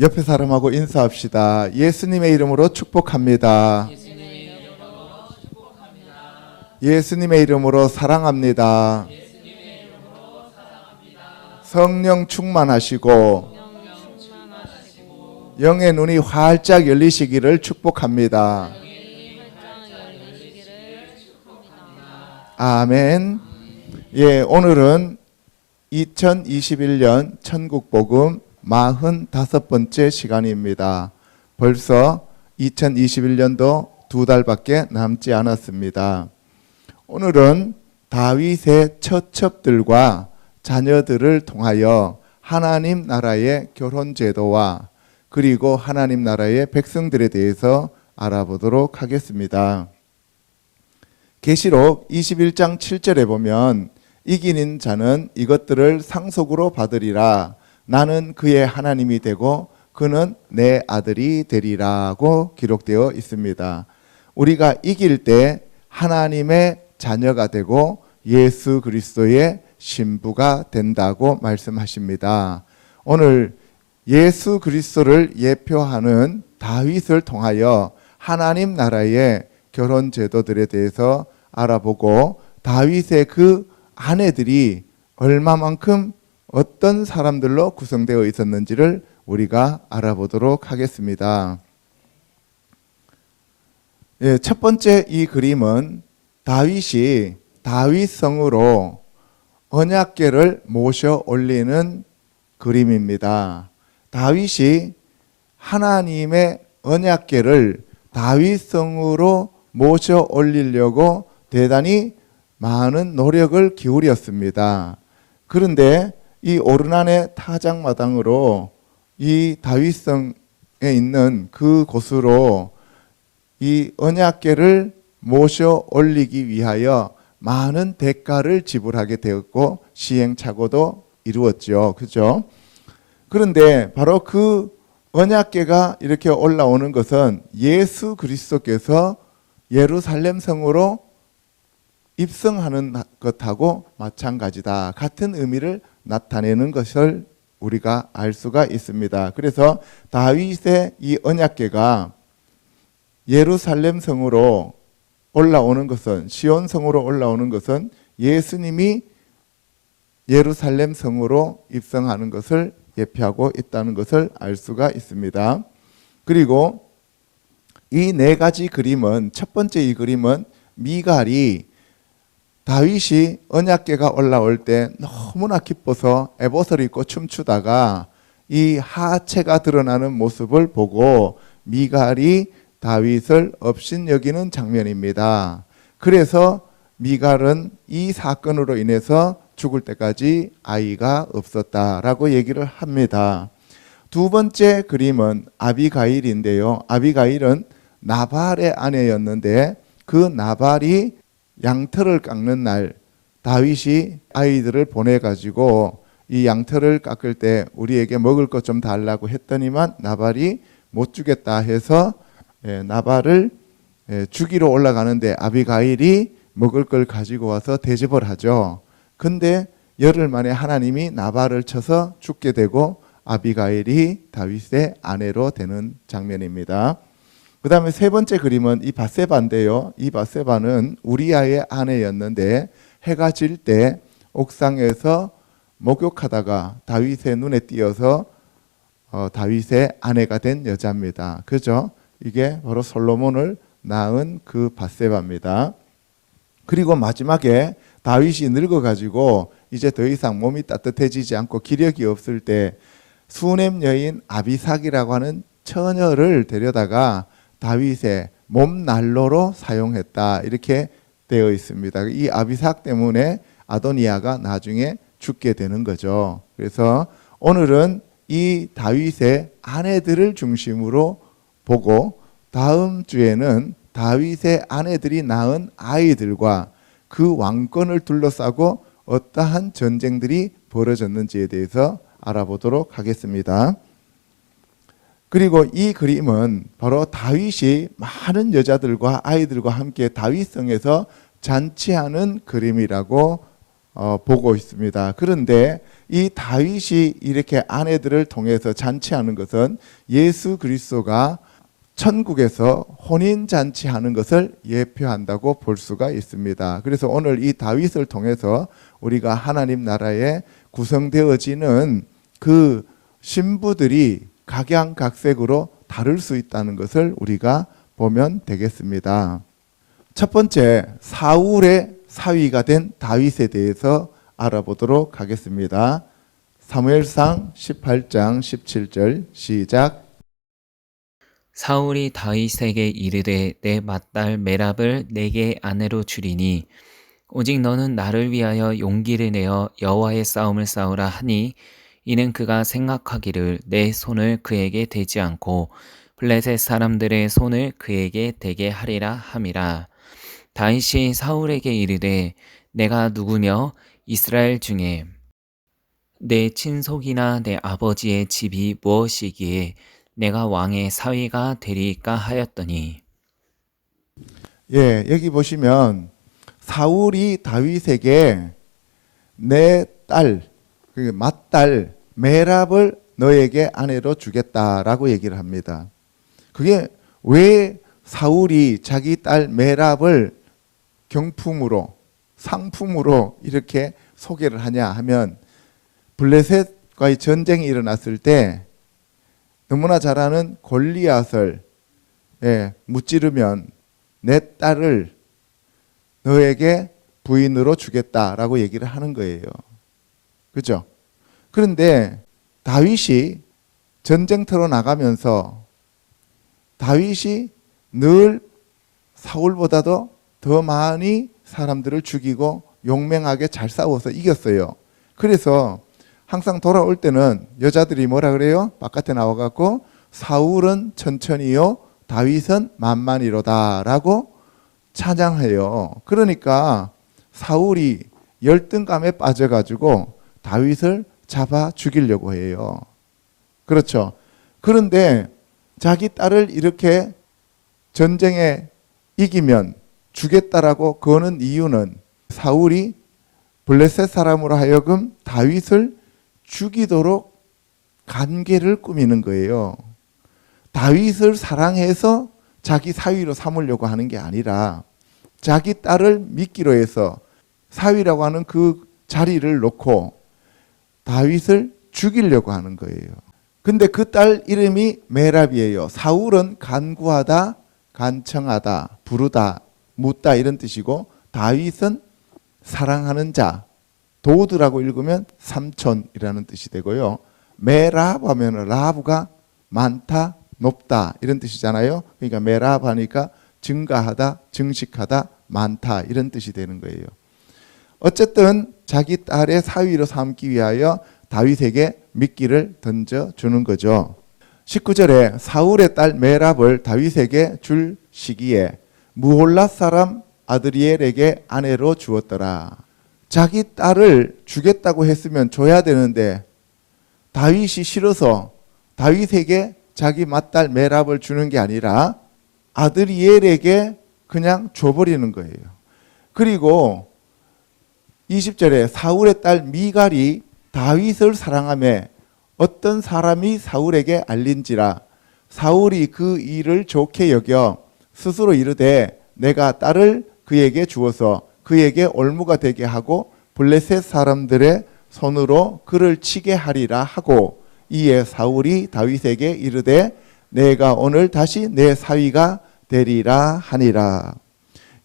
옆에 사람하고 인사합시다. 예수님의 이름으로 축복합니다. 예수님의 이름으로 사랑합니다. 성령 충만하시고 영의 눈이 활짝 열리시기를 축복합니다. 아멘. 예, 오늘은 2021년 천국복음 45번째 시간입니다. 벌써 2021년도 2달밖에 남지 않았습니다. 오늘은 다윗의 처첩들과 자녀들을 통하여 하나님 나라의 결혼 제도와 그리고 하나님 나라의 백성들에 대해서 알아보도록 하겠습니다. 계시록 21장 7절에 보면 이기는 자는 이것들을 상속으로 받으리라. 나는 그의 하나님이 되고 그는 내 아들이 되리라고 기록되어 있습니다. 우리가 이길 때 하나님의 자녀가 되고 예수 그리스도의 신부가 된다고 말씀하십니다. 오늘 예수 그리스도를 예표하는 다윗을 통하여 하나님 나라의 결혼 제도들에 대해서 알아보고 다윗의 그 아내들이 얼마만큼 어떤 사람들로 구성되어 있었는지를 우리가 알아보도록 하겠습니다. 예, 첫 번째 이 그림은 다윗이 다윗성으로 언약궤를 모셔 올리는 그림입니다. 다윗이 하나님의 언약궤를 다윗성으로 모셔 올리려고 대단히 많은 노력을 기울였습니다. 그런데 이 오르난의 타작마당으로 이 다윗성에 있는 그 곳으로 이 언약궤를 모셔 올리기 위하여 많은 대가를 지불하게 되었고 시행착오도 이루었죠. 그죠? 그런데 바로 그 언약궤가 이렇게 올라오는 것은 예수 그리스도께서 예루살렘 성으로 입성하는 것하고 마찬가지다. 같은 의미를 나타내는 것을 우리가 알 수가 있습니다. 그래서 다윗의 이 언약궤가 예루살렘 성으로 올라오는 것은 시온 성으로 올라오는 것은 예수님이 예루살렘 성으로 입성하는 것을 예표하고 있다는 것을 알 수가 있습니다. 그리고 이 네 가지 그림은 첫 번째 이 그림은 미갈이 다윗이 언약궤가 올라올 때 너무나 기뻐서 에봇을 입고 춤추다가 이 하체가 드러나는 모습을 보고 미갈이 다윗을 업신여기는 장면입니다. 그래서 미갈은 이 사건으로 인해서 죽을 때까지 아이가 없었다라고 얘기를 합니다. 두 번째 그림은 아비가일인데요. 아비가일은 나발의 아내였는데 그 나발이 양털을 깎는 날 다윗이 아이들을 보내가지고 이 양털을 깎을 때 우리에게 먹을 것 좀 달라고 했더니만 나발이 못 주겠다 해서 나발을 죽이러 올라가는데 아비가일이 먹을 걸 가지고 와서 대접을 하죠. 근데 열흘 만에 하나님이 나발을 쳐서 죽게 되고 아비가일이 다윗의 아내로 되는 장면입니다. 그 다음에 세 번째 그림은 이 밧세바인데요. 이 밧세바는 우리아의 아내였는데 해가 질 때 옥상에서 목욕하다가 다윗의 눈에 띄어서 다윗의 아내가 된 여자입니다. 그죠? 이게 바로 솔로몬을 낳은 그 밧세바입니다. 그리고 마지막에 다윗이 늙어가지고 이제 더 이상 몸이 따뜻해지지 않고 기력이 없을 때 수넴 여인 아비삭이라고 하는 처녀를 데려다가 다윗의 몸난로로 사용했다 이렇게 되어 있습니다. 이 아비삭 때문에 아도니아가 나중에 죽게 되는 거죠. 그래서 오늘은 이 다윗의 아내들을 중심으로 보고 다음 주에는 다윗의 아내들이 낳은 아이들과 그 왕권을 둘러싸고 어떠한 전쟁들이 벌어졌는지에 대해서 알아보도록 하겠습니다. 그리고 이 그림은 바로 다윗이 많은 여자들과 아이들과 함께 다윗성에서 잔치하는 그림이라고 보고 있습니다. 그런데 이 다윗이 이렇게 아내들을 통해서 잔치하는 것은 예수 그리스도가 천국에서 혼인 잔치하는 것을 예표한다고 볼 수가 있습니다. 그래서 오늘 이 다윗을 통해서 우리가 하나님 나라에 구성되어지는 그 신부들이 각양각색으로 다를 수 있다는 것을 우리가 보면 되겠습니다. 첫 번째, 사울의 사위가 된 다윗에 대해서 알아보도록 하겠습니다. 사무엘상 18장 17절 시작. 사울이 다윗에게 이르되 내 맏딸 메랍을 내게 아내로 주리니 오직 너는 나를 위하여 용기를 내어 여호와의 싸움을 싸우라 하니 이는 그가 생각하기를 내 손을 그에게 대지 않고 블레셋 사람들의 손을 그에게 대게 하리라 함이라. 다윗이 사울에게 이르되 내가 누구며 이스라엘 중에 내 친속이나 내 아버지의 집이 무엇이기에 내가 왕의 사위가 되리까 하였더니. 여기 보시면 사울이 다윗에게 내 딸, 맏딸 메랍을 너에게 아내로 주겠다라고 얘기를 합니다. 그게 왜 사울이 자기 딸 메랍을 경품으로, 상품으로 이렇게 소개를 하냐 하면 블레셋과의 전쟁이 일어났을 때 너무나 잘 아는 골리앗을 무찌르면 내 딸을 너에게 부인으로 주겠다라고 얘기를 하는 거예요. 그죠? 그런데 다윗이 전쟁터로 나가면서 다윗이 늘 사울보다도 더 많이 사람들을 죽이고 용맹하게 잘 싸워서 이겼어요. 그래서 항상 돌아올 때는 여자들이 뭐라 그래요? 바깥에 나와갖고 사울은 천천히요 다윗은 만만히로다 라고 찬양해요. 그러니까 사울이 열등감에 빠져가지고 다윗을 잡아 죽이려고 해요. 그렇죠. 그런데 자기 딸을 이렇게 전쟁에 이기면 주겠다라고 거는 이유는 사울이 블레셋 사람으로 하여금 다윗을 죽이도록 간계를 꾸미는 거예요. 다윗을 사랑해서 자기 사위로 삼으려고 하는 게 아니라 자기 딸을 미끼로 해서 사위라고 하는 그 자리를 놓고 다윗을 죽이려고 하는 거예요. 근데 그 딸 이름이 메랍이에요. 사울은 간구하다, 간청하다, 부르다, 묻다 이런 뜻이고 다윗은 사랑하는 자, 도드라고 읽으면 삼촌이라는 뜻이 되고요. 메랍 하면 라브가 많다, 높다 이런 뜻이잖아요. 그러니까 메랍 하니까 증가하다, 증식하다, 많다 이런 뜻이 되는 거예요. 어쨌든 자기 딸의 사위로 삼기 위하여 다윗에게 미끼를 던져주는 거죠. 19절에 사울의 딸 메랍을 다윗에게 줄 시기에 무홀랏 사람 아드리엘에게 아내로 주었더라. 자기 딸을 주겠다고 했으면 줘야 되는데 다윗이 싫어서 다윗에게 자기 맏딸 메랍을 주는 게 아니라 아드리엘에게 그냥 줘버리는 거예요. 그리고 20절에 사울의 딸 미갈이 다윗을 사랑하며 어떤 사람이 사울에게 알린지라 사울이 그 일을 좋게 여겨 스스로 이르되 내가 딸을 그에게 주어서 그에게 올무가 되게 하고 블레셋 사람들의 손으로 그를 치게 하리라 하고 이에 사울이 다윗에게 이르되 내가 오늘 다시 내 사위가 되리라 하니라.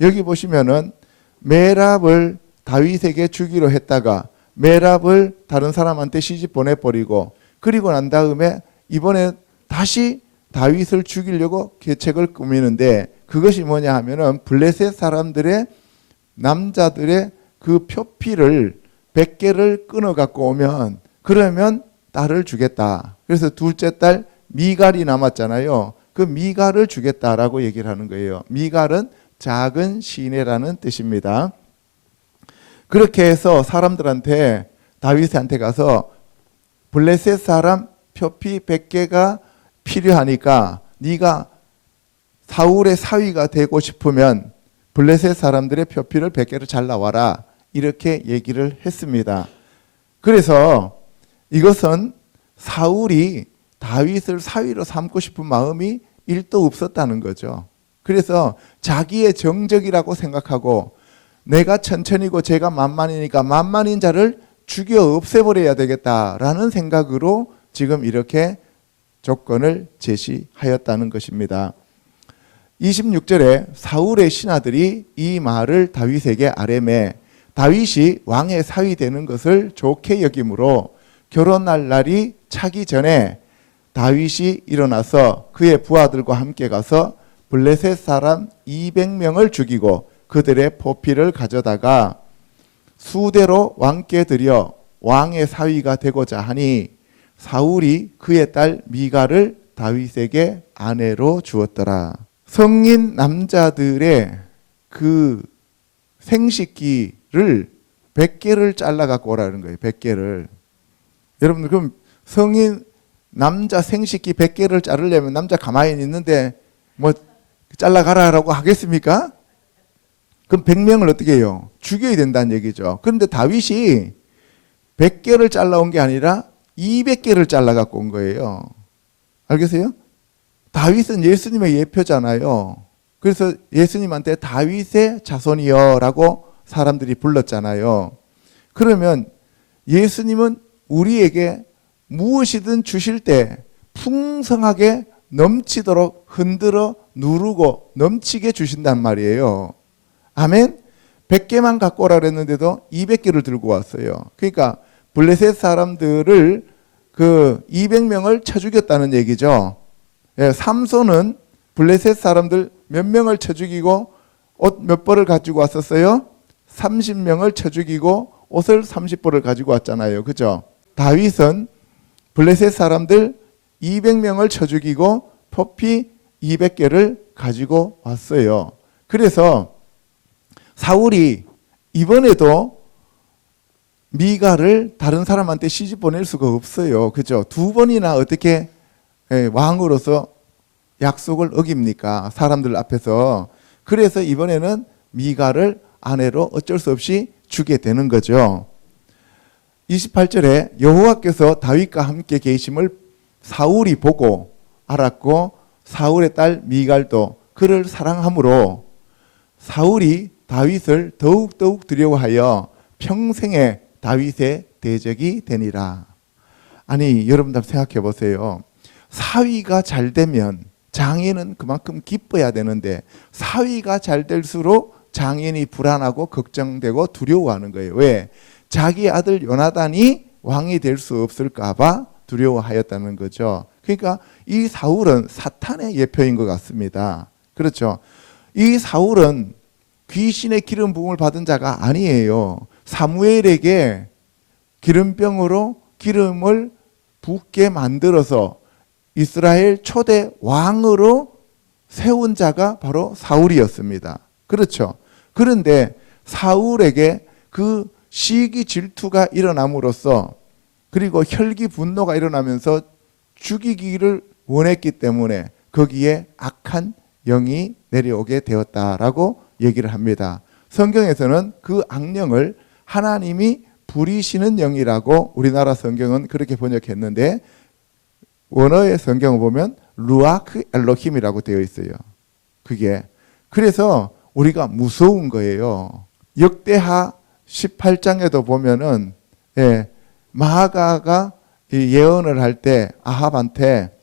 여기 보시면은 메랍을 다윗에게 주기로 했다가 메랍을 다른 사람한테 시집 보내버리고 그리고 난 다음에 이번에 다시 다윗을 죽이려고 계책을 꾸미는데 그것이 뭐냐 하면은 블레셋 사람들의 남자들의 그 표피를 100개를 끊어 갖고 오면 그러면 딸을 주겠다. 그래서 둘째 딸 미갈이 남았잖아요. 그 미갈을 주겠다라고 얘기를 하는 거예요. 미갈은 작은 시내라는 뜻입니다. 그렇게 해서 사람들한테 다윗한테 가서 블레셋 사람 표피 100개가 필요하니까 네가 사울의 사위가 되고 싶으면 블레셋 사람들의 표피를 100개를 잘라와라 이렇게 얘기를 했습니다. 그래서 이것은 사울이 다윗을 사위로 삼고 싶은 마음이 1도 없었다는 거죠. 그래서 자기의 정적이라고 생각하고 내가 천천히고 제가 만만이니까 만만인 자를 죽여 없애버려야 되겠다라는 생각으로 지금 이렇게 조건을 제시하였다는 것입니다. 26절에 사울의 신하들이 이 말을 다윗에게 아뢰매 다윗이 왕의 사위 되는 것을 좋게 여김으로 결혼할 날이 차기 전에 다윗이 일어나서 그의 부하들과 함께 가서 블레셋 사람 200명을 죽이고 그들의 포피를 가져다가 수대로 왕께 드려 왕의 사위가 되고자 하니 사울이 그의 딸 미갈을 다윗에게 아내로 주었더라. 성인 남자들의 그 생식기를 100개를 잘라 갖고 오라는 거예요. 100개를. 여러분들 그럼 성인 남자 생식기 100개를 자르려면 남자 가만히 있는데 뭐 잘라가라라고 하겠습니까? 그럼 100명을 어떻게 해요? 죽여야 된다는 얘기죠. 그런데 다윗이 100개를 잘라온 게 아니라 200개를 잘라 갖고 온 거예요. 알겠어요? 다윗은 예수님의 예표잖아요. 그래서 예수님한테 다윗의 자손이여라고 사람들이 불렀잖아요. 그러면 예수님은 우리에게 무엇이든 주실 때 풍성하게 넘치도록 흔들어 누르고 넘치게 주신단 말이에요. 아멘? 100개만 갖고 오라 그랬는데도 200개를 들고 왔어요. 그러니까 블레셋 사람들을 그 200명을 쳐 죽였다는 얘기죠. 예, 삼손은 블레셋 사람들 몇 명을 쳐 죽이고 옷 몇 벌을 가지고 왔었어요? 30명을 쳐 죽이고 옷을 30벌을 가지고 왔잖아요. 그죠? 다윗은 블레셋 사람들 200명을 쳐 죽이고 포피 200개를 가지고 왔어요. 그래서 사울이 이번에도 미갈을 다른 사람한테 시집 보낼 수가 없어요. 그죠? 두 번이나 어떻게 왕으로서 약속을 어깁니까? 사람들 앞에서. 그래서 이번에는 미갈을 아내로 어쩔 수 없이 주게 되는 거죠. 28절에 여호와께서 다윗과 함께 계심을 사울이 보고 알았고 사울의 딸 미갈도 그를 사랑하므로 사울이 다윗을 더욱더욱 두려워하여 평생에 다윗의 대적이 되니라. 아니 여러분들 생각해 보세요. 사위가 잘 되면 장인은 그만큼 기뻐야 되는데 사위가 잘 될수록 장인이 불안하고 걱정되고 두려워하는 거예요. 왜? 자기 아들 요나단이 왕이 될 수 없을까 봐 두려워하였다는 거죠. 그러니까 이 사울은 사탄의 예표인 것 같습니다. 그렇죠? 이 사울은 귀신의 기름 부음을 받은 자가 아니에요. 사무엘에게 기름병으로 기름을 붓게 만들어서 이스라엘 초대 왕으로 세운 자가 바로 사울이었습니다. 그렇죠? 그런데 사울에게 그 시기 질투가 일어남으로써 그리고 혈기 분노가 일어나면서 죽이기를 원했기 때문에 거기에 악한 영이 내려오게 되었다라고 얘기를 합니다. 성경에서는 그 악령을 하나님이 부리시는 영이라고 우리나라 성경은 그렇게 번역했는데 원어의 성경을 보면 루아크 엘로힘이라고 되어 있어요. 그게 그래서 우리가 무서운 거예요. 역대하 18장에도 보면은 마아가가 예언을 할 때 아합한테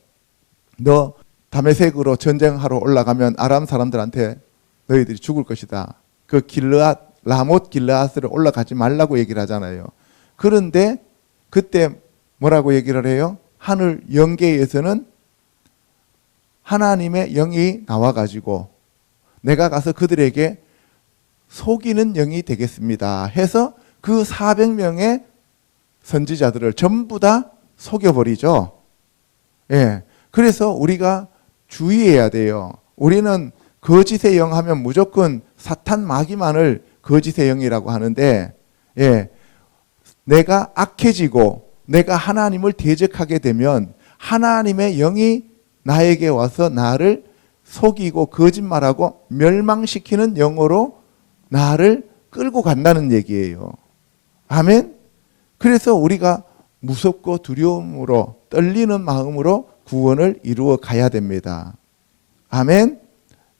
너 다메섹으로 전쟁하러 올라가면 아람 사람들한테 너희들이 죽을 것이다. 그 길르앗 라못 길르앗으로 올라가지 말라고 얘기를 하잖아요. 그런데 그때 뭐라고 얘기를 해요? 하늘 영계에서는 하나님의 영이 나와가지고 내가 가서 그들에게 속이는 영이 되겠습니다 해서 그 400명의 선지자들을 전부 다 속여버리죠. 예. 그래서 우리가 주의해야 돼요. 우리는 거짓의 영 하면 무조건 사탄 마귀만을 거짓의 영이라고 하는데, 예. 내가 악해지고 내가 하나님을 대적하게 되면 하나님의 영이 나에게 와서 나를 속이고 거짓말하고 멸망시키는 영으로 나를 끌고 간다는 얘기예요. 아멘. 그래서 우리가 무섭고 두려움으로 떨리는 마음으로 구원을 이루어 가야 됩니다. 아멘.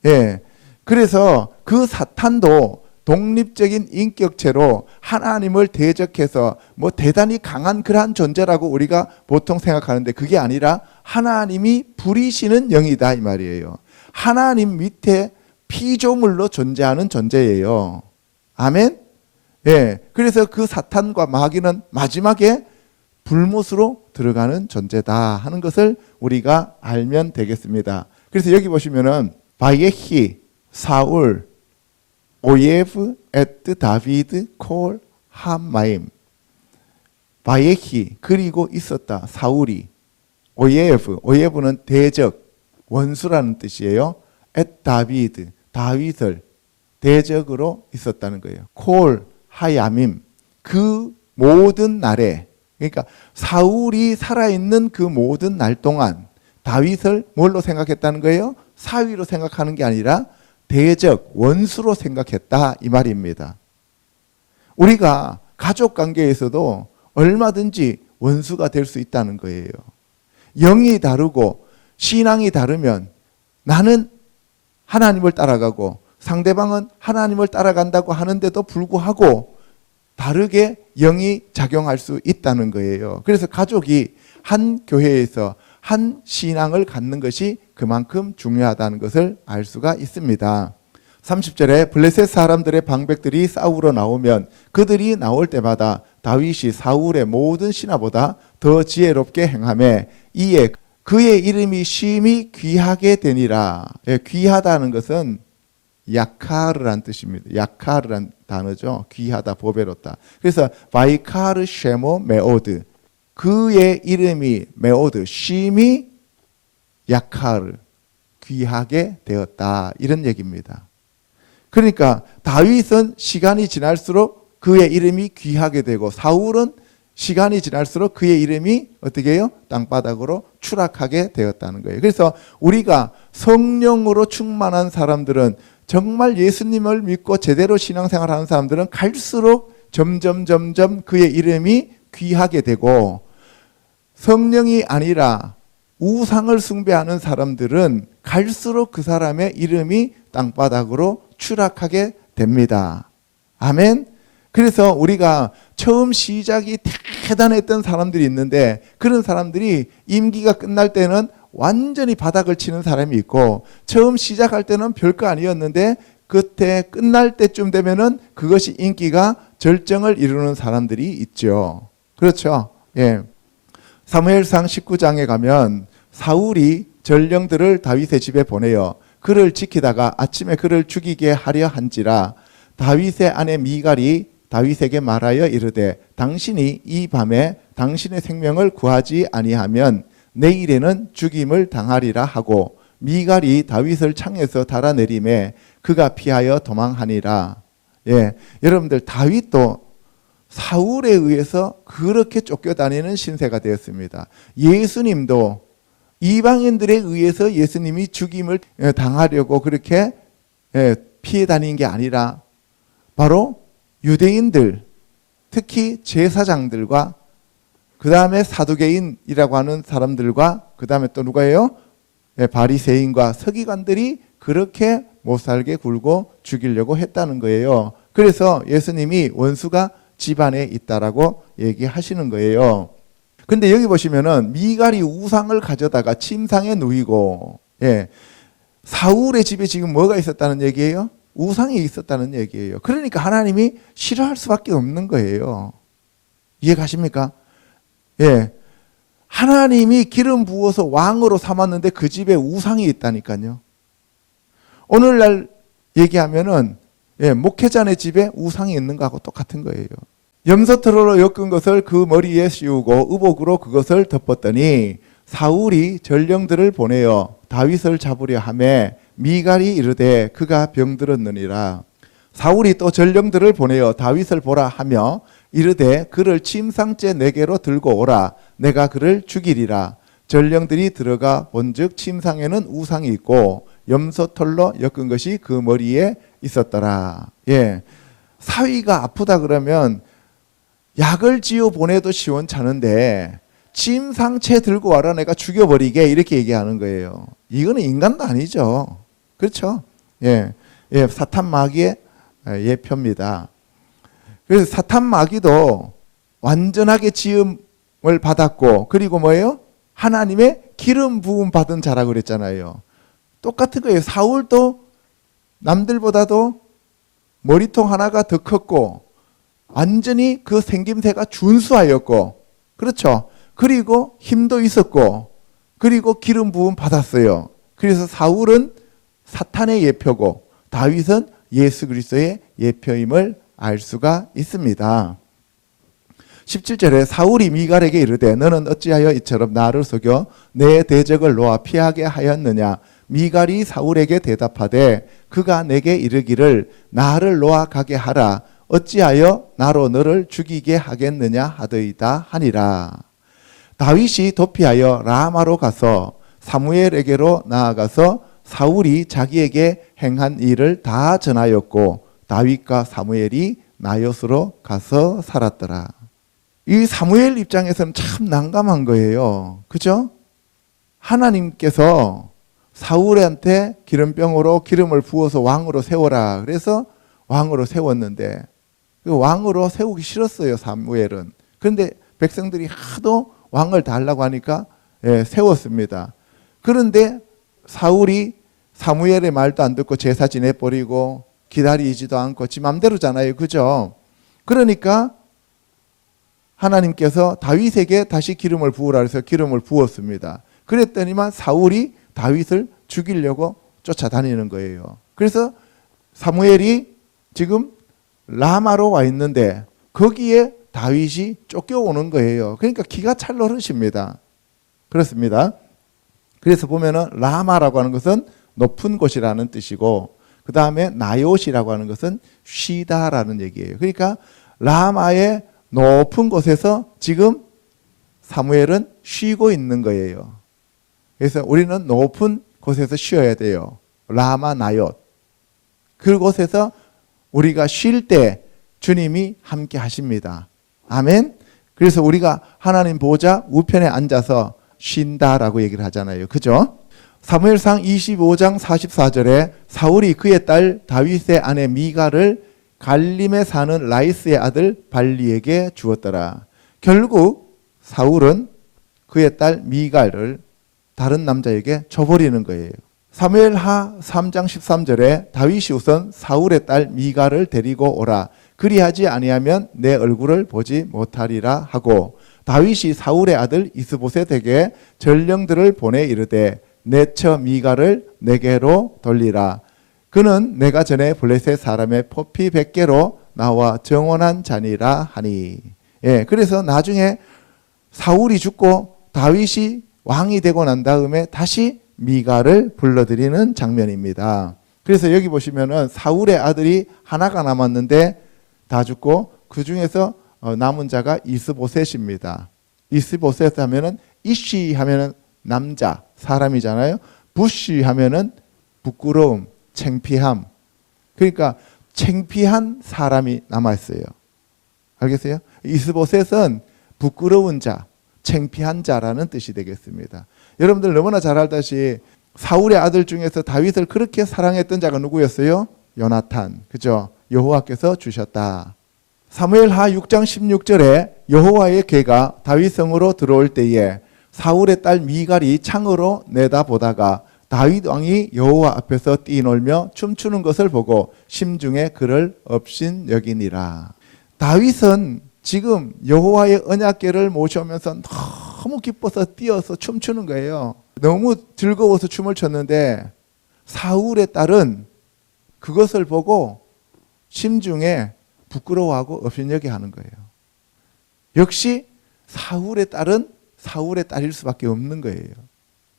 예. 그래서 그 사탄도 독립적인 인격체로 하나님을 대적해서 뭐 대단히 강한 그러한 존재라고 우리가 보통 생각하는데 그게 아니라 하나님이 부리시는 영이다 이 말이에요. 하나님 밑에 피조물로 존재하는 존재예요. 아멘. 예. 그래서 그 사탄과 마귀는 마지막에 불못으로 들어가는 존재다 하는 것을 우리가 알면 되겠습니다. 그래서 여기 보시면은 바예히 사울 오예브 에트 다비드 콜 함마임 바예히 그리고 있었다 사울이 오예브는 대적 원수라는 뜻이에요. 에트 다비드 다윗을 대적으로 있었다는 거예요. 콜 하야밈 그 모든 날에 그러니까 사울이 살아있는 그 모든 날 동안 다윗을 뭘로 생각했다는 거예요? 사위로 생각하는 게 아니라 대적, 원수로 생각했다 이 말입니다. 우리가 가족 관계에서도 얼마든지 원수가 될 수 있다는 거예요. 영이 다르고 신앙이 다르면 나는 하나님을 따라가고 상대방은 하나님을 따라간다고 하는데도 불구하고 다르게 영이 작용할 수 있다는 거예요. 그래서 가족이 한 교회에서 한 신앙을 갖는 것이 그만큼 중요하다는 것을 알 수가 있습니다. 30절에 블레셋 사람들의 방백들이 싸우러 나오면 그들이 나올 때마다 다윗이 사울의 모든 신하보다 더 지혜롭게 행하매 이에 그의 이름이 심히 귀하게 되니라. 예, 귀하다는 것은 야카르란 뜻입니다. 야카르란 단어죠. 귀하다, 보배롭다. 그래서 바이카르 쉐모 메오드 그의 이름이 메오드 심히 야카르 귀하게 되었다 이런 얘기입니다. 그러니까 다윗은 시간이 지날수록 그의 이름이 귀하게 되고 사울은 시간이 지날수록 그의 이름이 어떻게 해요? 땅바닥으로 추락하게 되었다는 거예요. 그래서 우리가 성령으로 충만한 사람들은 정말 예수님을 믿고 제대로 신앙생활하는 사람들은 갈수록 점점 그의 이름이 귀하게 되고 성령이 아니라 우상을 숭배하는 사람들은 갈수록 그 사람의 이름이 땅바닥으로 추락하게 됩니다. 아멘. 그래서 우리가 처음 시작이 대단했던 사람들이 있는데 그런 사람들이 임기가 끝날 때는 완전히 바닥을 치는 사람이 있고 처음 시작할 때는 별거 아니었는데 그때 끝날 때쯤 되면은 그것이 인기가 절정을 이루는 사람들이 있죠. 그렇죠? 예. 사무엘상 19장에 가면 사울이 전령들을 다윗의 집에 보내어 그를 지키다가 아침에 그를 죽이게 하려 한지라 다윗의 아내 미갈이 다윗에게 말하여 이르되 당신이 이 밤에 당신의 생명을 구하지 아니하면 내일에는 죽임을 당하리라 하고 미갈이 다윗을 창에서 달아내림에 그가 피하여 도망하니라. 예, 여러분들 다윗도 사울에 의해서 그렇게 쫓겨다니는 신세가 되었습니다. 예수님도 이방인들에 의해서 예수님이 죽임을 당하려고 그렇게 피해 다니는 게 아니라 바로 유대인들, 특히 제사장들과 그 다음에 사두개인이라고 하는 사람들과 그 다음에 또 누가예요? 바리새인과 서기관들이 그렇게 못살게 굴고 죽이려고 했다는 거예요. 그래서 예수님이 원수가 집안에 있다라고 얘기하시는 거예요. 근데 여기 보시면은 미갈이 우상을 가져다가 침상에 누이고, 예, 사울의 집에 지금 뭐가 있었다는 얘기예요? 우상이 있었다는 얘기예요. 그러니까 하나님이 싫어할 수밖에 없는 거예요. 이해 가십니까? 예, 하나님이 기름 부어서 왕으로 삼았는데 그 집에 우상이 있다니까요. 오늘날 얘기하면은 목회자네 집에 우상이 있는 거하고 똑같은 거예요. 염소털로 엮은 것을 그 머리에 씌우고 의복으로 그것을 덮었더니 사울이 전령들을 보내어 다윗을 잡으려 하매 미갈이 이르되 그가 병들었느니라. 사울이 또 전령들을 보내어 다윗을 보라 하며 이르되 그를 침상째 내게로 들고 오라. 내가 그를 죽이리라. 전령들이 들어가 본즉 침상에는 우상이 있고 염소털로 엮은 것이 그 머리에 있었더라. 예. 사위가 아프다 그러면 약을 지어 보내도 시원찮은데 침상채 들고 와라 내가 죽여버리게 이렇게 얘기하는 거예요. 이거는 인간도 아니죠. 그렇죠? 예, 예, 사탄 마귀의 예표입니다. 그래서 사탄 마귀도 완전하게 지음을 받았고 그리고 뭐예요? 하나님의 기름 부음 받은 자라고 그랬잖아요. 똑같은 거예요. 사울도 남들보다도 머리통 하나가 더 컸고 완전히 그 생김새가 준수하였고 그렇죠. 그리고 힘도 있었고 그리고 기름 부음 받았어요. 그래서 사울은 사탄의 예표고 다윗은 예수 그리스도의 예표임을 알 수가 있습니다. 17절에 사울이 미갈에게 이르되 너는 어찌하여 이처럼 나를 속여 내 대적을 놓아 피하게 하였느냐. 미갈이 사울에게 대답하되 그가 내게 이르기를 나를 놓아 가게 하라. 어찌하여 나로 너를 죽이게 하겠느냐 하더이다 하니라. 다윗이 도피하여 라마로 가서 사무엘에게로 나아가서 사울이 자기에게 행한 일을 다 전하였고 다윗과 사무엘이 나요스로 가서 살았더라. 이 사무엘 입장에서는 참 난감한 거예요. 그죠? 하나님께서 사울한테 기름병으로 기름을 부어서 왕으로 세워라. 그래서 왕으로 세웠는데 그 왕으로 세우기 싫었어요. 사무엘은. 그런데 백성들이 하도 왕을 달라고 하니까 세웠습니다. 그런데 사울이 사무엘의 말도 안 듣고 제사 지내버리고 기다리지도 않고 지 맘대로잖아요. 그죠? 그러니까 하나님께서 다윗에게 다시 기름을 부으라 해서 기름을 부었습니다. 그랬더니만 사울이 다윗을 죽이려고 쫓아다니는 거예요. 그래서 사무엘이 지금 라마로 와 있는데 거기에 다윗이 쫓겨오는 거예요. 그러니까 기가 찰 흐르십니다. 그렇습니다. 그래서 보면은 라마라고 하는 것은 높은 곳이라는 뜻이고 그 다음에 나요시라고 하는 것은 쉬다라는 얘기예요. 그러니까 라마의 높은 곳에서 지금 사무엘은 쉬고 있는 거예요. 그래서 우리는 높은 곳에서 쉬어야 돼요. 라마 나옳. 그곳에서 우리가 쉴 때 주님이 함께 하십니다. 아멘. 그래서 우리가 하나님 보좌 우편에 앉아서 쉰다라고 얘기를 하잖아요. 그죠? 사무엘상 25장 44절에 사울이 그의 딸 다윗의 아내 미갈을 갈림에 사는 라이스의 아들 발리에게 주었더라. 결국 사울은 그의 딸 미갈을 다른 남자에게 줘버리는 거예요. 사무엘하 3장 13절에 다윗이 우선 사울의 딸 미갈을 데리고 오라. 그리하지 아니하면 내 얼굴을 보지 못하리라 하고 다윗이 사울의 아들 이스보셋에게 전령들을 보내 이르되 내 처 미갈을 내게로 돌리라. 그는 내가 전에 블레셋 사람의 포피 100개로 나와 정원한 자니라 하니. 예, 그래서 나중에 사울이 죽고 다윗이 왕이 되고 난 다음에 다시 미갈을 불러들이는 장면입니다. 그래서 여기 보시면은 사울의 아들이 하나가 남았는데 다 죽고 그 중에서 남은 자가 이스보셋입니다. 이스보셋 하면은 이쉬 하면은 남자 사람이잖아요. 부쉬 하면은 부끄러움, 창피함. 그러니까 창피한 사람이 남아 있어요. 알겠어요? 이스보셋은 부끄러운 자, 창피한 자라는 뜻이 되겠습니다. 여러분들 너무나 잘 알다시피 사울의 아들 중에서 다윗을 그렇게 사랑했던 자가 누구였어요? 요나탄. 그죠? 여호와께서 주셨다. 사무엘하 6장 16절에 여호와의 궤가 다윗성으로 들어올 때에 사울의 딸 미갈이 창으로 내다보다가 다윗 왕이 여호와 앞에서 뛰놀며 춤추는 것을 보고 심중에 그를 업신 여기니라. 다윗은 지금 여호와의 언약궤를 모셔오면서 너무 기뻐서 뛰어서 춤추는 거예요. 너무 즐거워서 춤을 췄는데 사울의 딸은 그것을 보고 심중에 부끄러워하고 업신여기 하는 거예요. 역시 사울의 딸은 사울의 딸일 수밖에 없는 거예요.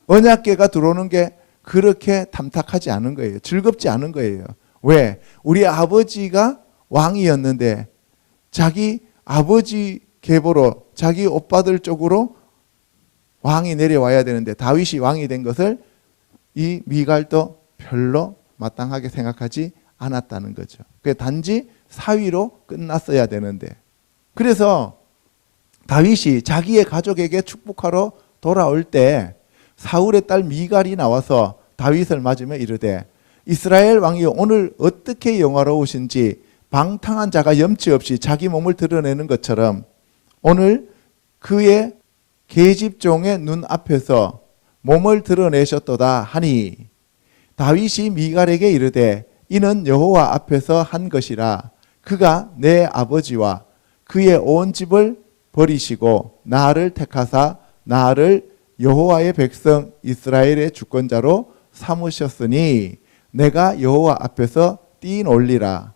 언약궤가 들어오는 게 그렇게 탐탁하지 않은 거예요. 즐겁지 않은 거예요. 왜? 우리 아버지가 왕이었는데 자기 아버지 계보로 자기 오빠들 쪽으로 왕이 내려와야 되는데 다윗이 왕이 된 것을 이 미갈도 별로 마땅하게 생각하지 않았다는 거죠. 그 단지 사위로 끝났어야 되는데, 그래서 다윗이 자기의 가족에게 축복하러 돌아올 때 사울의 딸 미갈이 나와서 다윗을 맞으며 이르되 이스라엘 왕이 오늘 어떻게 영화로우신지 방탕한 자가 염치 없이 자기 몸을 드러내는 것처럼 오늘 그의 계집종의 눈 앞에서 몸을 드러내셨도다 하니 다윗이 미갈에게 이르되 이는 여호와 앞에서 한 것이라 그가 내 아버지와 그의 온 집을 버리시고 나를 택하사 나를 여호와의 백성 이스라엘의 주권자로 삼으셨으니 내가 여호와 앞에서 뛰놀리라.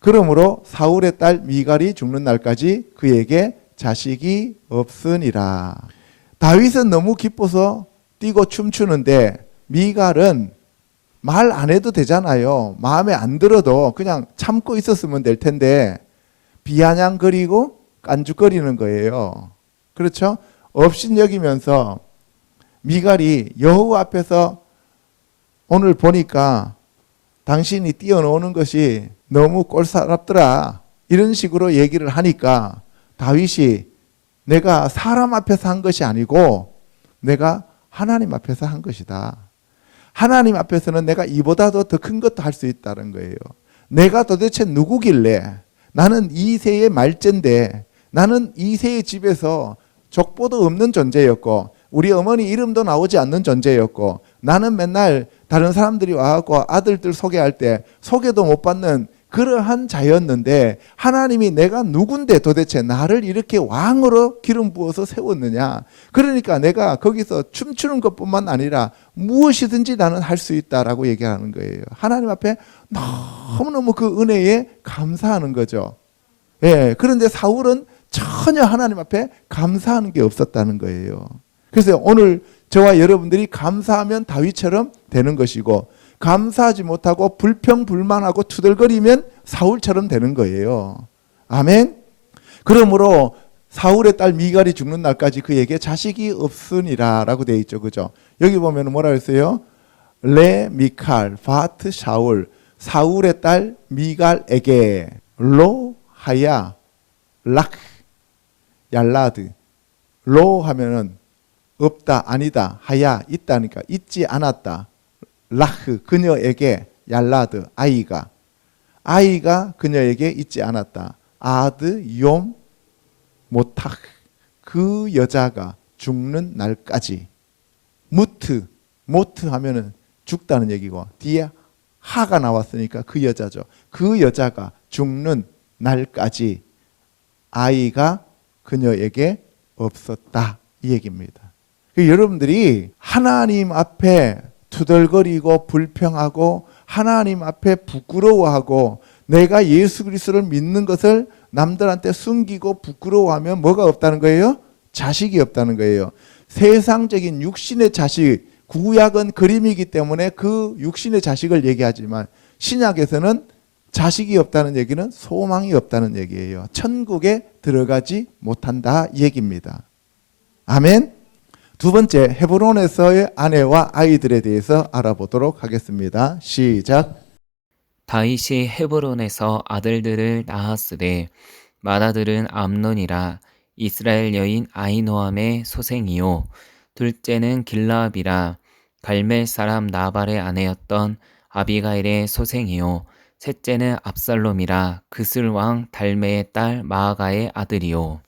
그러므로 사울의 딸 미갈이 죽는 날까지 그에게 자식이 없으니라. 다윗은 너무 기뻐서 뛰고 춤추는데 미갈은 말 안 해도 되잖아요. 마음에 안 들어도 그냥 참고 있었으면 될 텐데 비아냥거리고 깐죽거리는 거예요. 그렇죠? 업신여기면서 미갈이 여호와 앞에서 오늘 보니까 당신이 뛰어노는 것이 너무 꼴사납더라 이런 식으로 얘기를 하니까 다윗이 내가 사람 앞에서 한 것이 아니고 내가 하나님 앞에서 한 것이다. 하나님 앞에서는 내가 이보다도 더 큰 것도 할 수 있다는 거예요. 내가 도대체 누구길래 나는 이 세의 말제인데 나는 이 세의 집에서 족보도 없는 존재였고 우리 어머니 이름도 나오지 않는 존재였고 나는 맨날 다른 사람들이 와갖고 아들들 소개할 때 소개도 못 받는 그러한 자였는데 하나님이 내가 누군데 도대체 나를 이렇게 왕으로 기름 부어서 세웠느냐. 그러니까 내가 거기서 춤추는 것뿐만 아니라 무엇이든지 나는 할 수 있다라고 얘기하는 거예요. 하나님 앞에 너무너무 그 은혜에 감사하는 거죠. 예, 그런데 사울은 전혀 하나님 앞에 감사하는 게 없었다는 거예요. 그래서 오늘 저와 여러분들이 감사하면 다윗처럼 되는 것이고 감사하지 못하고 불평불만하고 투덜거리면 사울처럼 되는 거예요. 아멘. 그러므로 사울의 딸 미갈이 죽는 날까지 그에게 자식이 없으니라 라고 되어 있죠. 그죠? 여기 보면 뭐라 했어요? 레 미칼 바트 샤울 사울의 딸 미갈에게 로 하야 락 얄라드 로 하면은 없다 아니다 하야 있다니까 있지 않았다 라흐 그녀에게 얄라드 아이가 그녀에게 있지 않았다 아드 욤 모탁 그 여자가 죽는 날까지 무트 모트 하면은 죽다는 얘기고 뒤에 하가 나왔으니까 그 여자죠. 그 여자가 죽는 날까지 아이가 그녀에게 없었다 이 얘기입니다. 여러분들이 하나님 앞에 투덜거리고 불평하고 하나님 앞에 부끄러워하고 내가 예수 그리스도를 믿는 것을 남들한테 숨기고 부끄러워하면 뭐가 없다는 거예요? 자식이 없다는 거예요. 세상적인 육신의 자식, 구약은 그림이기 때문에 그 육신의 자식을 얘기하지만 신약에서는 자식이 없다는 얘기는 소망이 없다는 얘기예요. 천국에 들어가지 못한다 이 얘기입니다. 아멘. 두 번째, 헤브론에서의 아내와 아이들에 대해서 알아보도록 하겠습니다. 시작. 다윗이 헤브론에서 아들들을 낳았으되 맏아들은 암논이라 이스라엘 여인 아히노함의 소생이요 둘째는 길라압이라 갈멜 사람 나발의 아내였던 아비가일의 소생이요 셋째는 압살롬이라 그슬 왕 달메의 딸 마아가의 아들이요.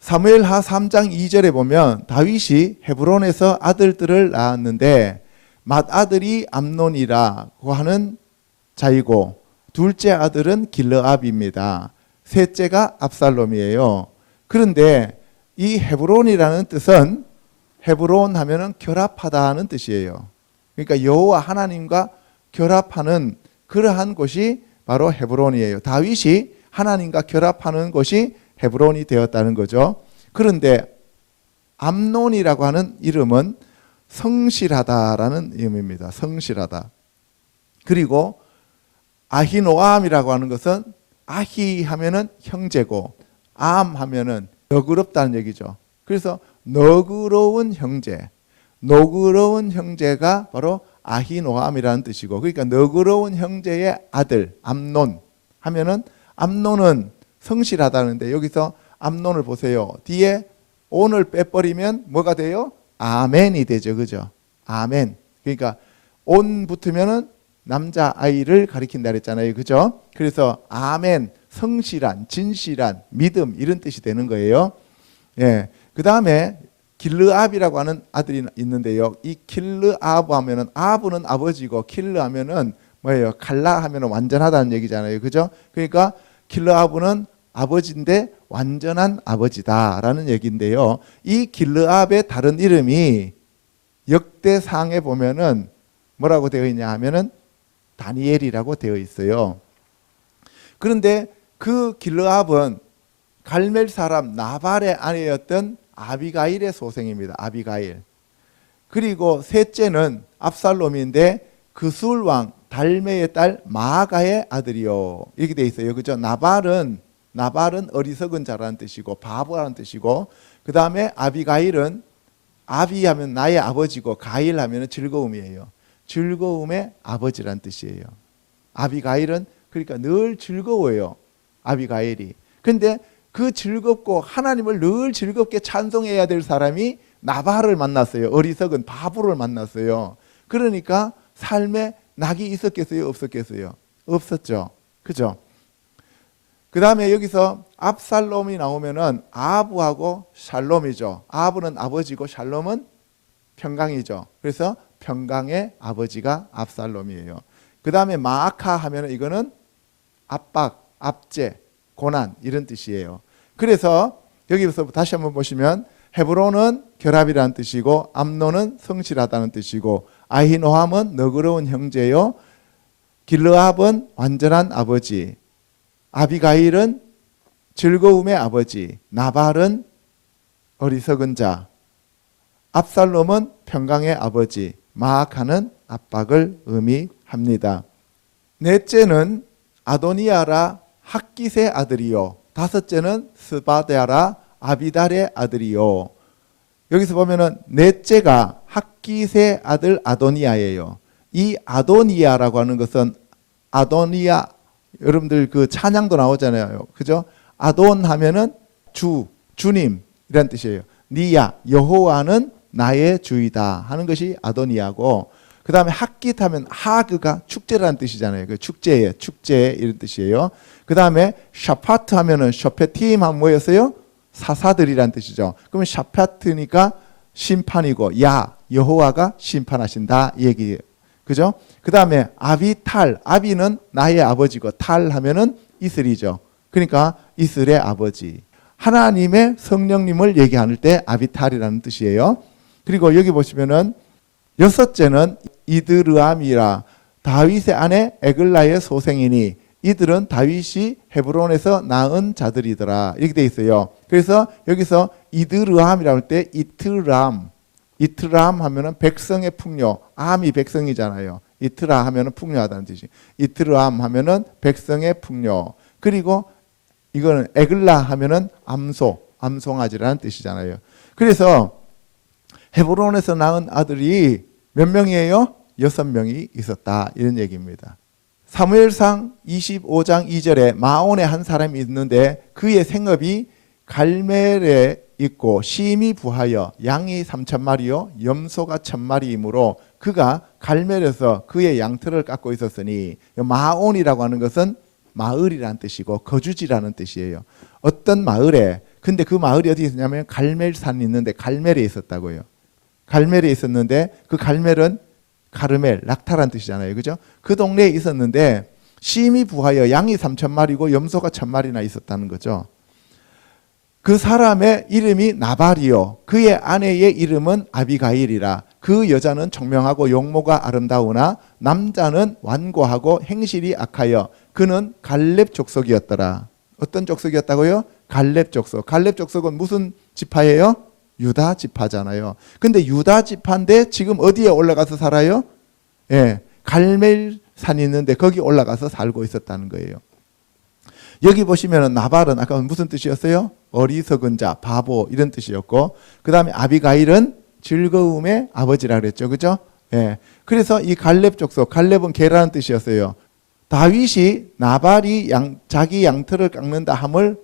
사무엘하 3장 2절에 보면 다윗이 헤브론에서 아들들을 낳았는데 맏아들이 암논이라고 하는 자이고 둘째 아들은 길르압입니다. 셋째가 압살롬이에요. 그런데 이 헤브론이라는 뜻은 헤브론 하면은 결합하다는 뜻이에요. 그러니까 여호와 하나님과 결합하는 그러한 곳이 바로 헤브론이에요. 다윗이 하나님과 결합하는 곳이 헤브론이 되었다는 거죠. 그런데 암논이라고 하는 이름은 성실하다라는 의미입니다. 성실하다. 그리고 아히노암이라고 하는 것은 아히 하면은 형제고 암 하면은 너그럽다는 얘기죠. 그래서 너그러운 형제, 너그러운 형제가 바로 아히노함이라는 뜻이고, 그러니까 너그러운 형제의 아들 암논 하면은 암논은 성실하다는데 여기서 암논을 보세요. 뒤에 온을 빼버리면 뭐가 돼요? 아멘이 되죠. 그죠? 아멘. 그러니까 온 붙으면은 남자 아이를 가리킨다 그랬잖아요. 그죠? 그래서 아멘, 성실한, 진실한, 믿음 이런 뜻이 되는 거예요. 예. 그다음에 길르압이라고 하는 아들이 있는데요. 이 길르압 하면은 아브는 아버지고 길르 하면은 뭐예요? 갈라 하면은 완전하다는 얘기잖아요. 그죠? 그러니까 길르압은 아버지인데 완전한 아버지다라는 얘기인데요. 이 길르압의 다른 이름이 역대상에 보면은 뭐라고 되어 있냐 하면은 다니엘이라고 되어 있어요. 그런데 그 길르압은 갈멜 사람 나발의 아내였던 아비가일의 소생입니다. 아비가일. 그리고 셋째는 압살롬인데 그술 왕 달메의 딸 마아가의 아들이요. 이렇게 돼 있어요. 그죠? 나발은 어리석은 자라는 뜻이고 바보라는 뜻이고, 그 다음에 아비가일은 아비 하면 나의 아버지고 가일 하면 즐거움이에요. 즐거움의 아버지란 뜻이에요. 아비가일은 그러니까 늘 즐거워요. 아비가일이. 근데 그 즐겁고 하나님을 늘 즐겁게 찬송해야 될 사람이 나발을 만났어요. 어리석은 바보를 만났어요. 그러니까 삶에 낙이 있었겠어요? 없었겠어요? 없었죠. 그죠? 그 다음에 여기서 압살롬이 나오면은 아브하고 샬롬이죠. 아브는 아버지고 샬롬은 평강이죠. 그래서 평강의 아버지가 압살롬이에요. 그 다음에 마아카 하면은 이거는 압박, 압제, 고난 이런 뜻이에요. 그래서 여기서 다시 한번 보시면 헤브론은 결합이라는 뜻이고 암논은 성실하다는 뜻이고 아히노함은 너그러운 형제요, 길르압은 완전한 아버지, 아비가일은 즐거움의 아버지, 나발은 어리석은 자, 압살롬은 평강의 아버지, 마아카는 압박을 의미합니다. 넷째는 아도니아라 학깃의 아들이요, 다섯째는 스바데아라 아비달의 아들이요. 여기서 보면은 넷째가 학깃의 아들 아도니아예요. 이 아도니아라고 하는 것은 아도니아, 여러분들 그 찬양도 나오잖아요. 그죠? 아돈 하면은 주님이란 뜻이에요. 니야, 여호와는 나의 주이다 하는 것이 아도니아고, 그 다음에 학깃 하면 하그가 축제라는 뜻이잖아요. 그 축제 이런 뜻이에요. 그 다음에 샤파트 하면은 셔페팀 하면 뭐였어요? 사사들이란 뜻이죠. 그러면 샤파트니까 심판이고 여호와가 심판하신다 이 얘기예요. 그죠? 그 다음에 아비탈, 아비는 나의 아버지고 탈 하면은 이슬이죠. 그러니까 이슬의 아버지. 하나님의 성령님을 얘기할 때 아비탈이라는 뜻이에요. 그리고 여기 보시면은 여섯째는 이드르암이라 다윗의 아내 에글라의 소생이니 이들은 다윗이 헤브론에서 낳은 자들이더라 이렇게 돼 있어요. 그래서 여기서 이드르암이라고 할 때 이트람 하면은 백성의 풍요, 암이 백성이잖아요. 이트라 하면은 풍요하다는 뜻이. 이트람 하면은 백성의 풍요. 그리고 이거는 에글라 하면은 암송아지라는 뜻이잖아요. 그래서 헤브론에서 낳은 아들이 몇 명이에요? 6명이 있었다 이런 얘기입니다. 사무엘상 25장 2절에 마온에 한 사람이 있는데 그의 생업이 갈멜에 있고 심이 부하여 양이 3,000마리요 염소가 1,000마리이므로 그가 갈멜에서 그의 양털을 깎고 있었으니, 마온이라고 하는 것은 마을이라는 뜻이고 거주지라는 뜻이에요. 어떤 마을에, 근데 그 마을이 어디 있었냐면 갈멜산이 있는데 갈멜에 있었다고요. 갈멜에 있었는데 그 갈멜은 카르멜, 낙타란 뜻이잖아요. 그죠? 그 동네에 있었는데 심이 부하여 양이 3,000마리고 염소가 1,000마리나 있었다는 거죠. 그 사람의 이름이 나발이요, 그의 아내의 이름은 아비가일이라. 그 여자는 총명하고 용모가 아름다우나 남자는 완고하고 행실이 악하여 그는 갈렙 족속이었더라. 어떤 족속이었다고요? 갈렙 족속. 갈렙 족속은 무슨 지파예요? 유다 지파잖아요. 근데 유다 지파인데 지금 어디에 올라가서 살아요? 예, 갈멜산이 있는데 거기 올라가서 살고 있었다는 거예요. 여기 보시면은 나발은 아까 무슨 뜻이었어요? 어리석은 자, 바보 이런 뜻이었고, 그 다음에 아비가일은 즐거움의 아버지라 그랬죠. 그죠? 예. 그래서 이 갈렙 족속, 갈렙은 개라는 뜻이었어요. 다윗이 나발이 자기 양털을 깎는다 함을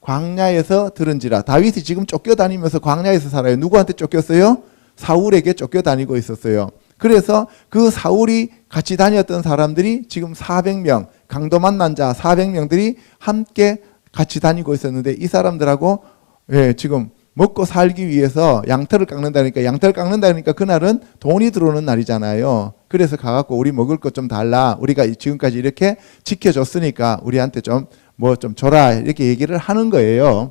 광야에서 들은지라. 다윗이 지금 쫓겨다니면서 광야에서 살아요. 누구한테 쫓겼어요? 사울에게 쫓겨다니고 있었어요. 그래서 그 사울이 같이 다녔던 사람들이 지금 400명, 강도 만난 자 400명들이 함께 같이 다니고 있었는데 이 사람들하고 지금 먹고 살기 위해서 양털을 깎는다니까 그날은 돈이 들어오는 날이잖아요. 그래서 가갖고 우리 먹을 것 좀 달라. 우리가 지금까지 이렇게 지켜줬으니까 우리한테 좀 뭐 좀 줘라. 이렇게 얘기를 하는 거예요.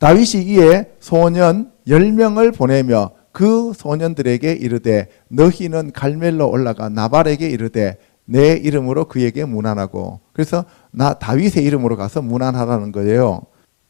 다윗이 이에 소년 10명을 보내며 그 소년들에게 이르되 너희는 갈멜로 올라가 나발에게 이르되 내 이름으로 그에게 문안하고. 그래서 다윗의 이름으로 가서 문안하라는 거예요.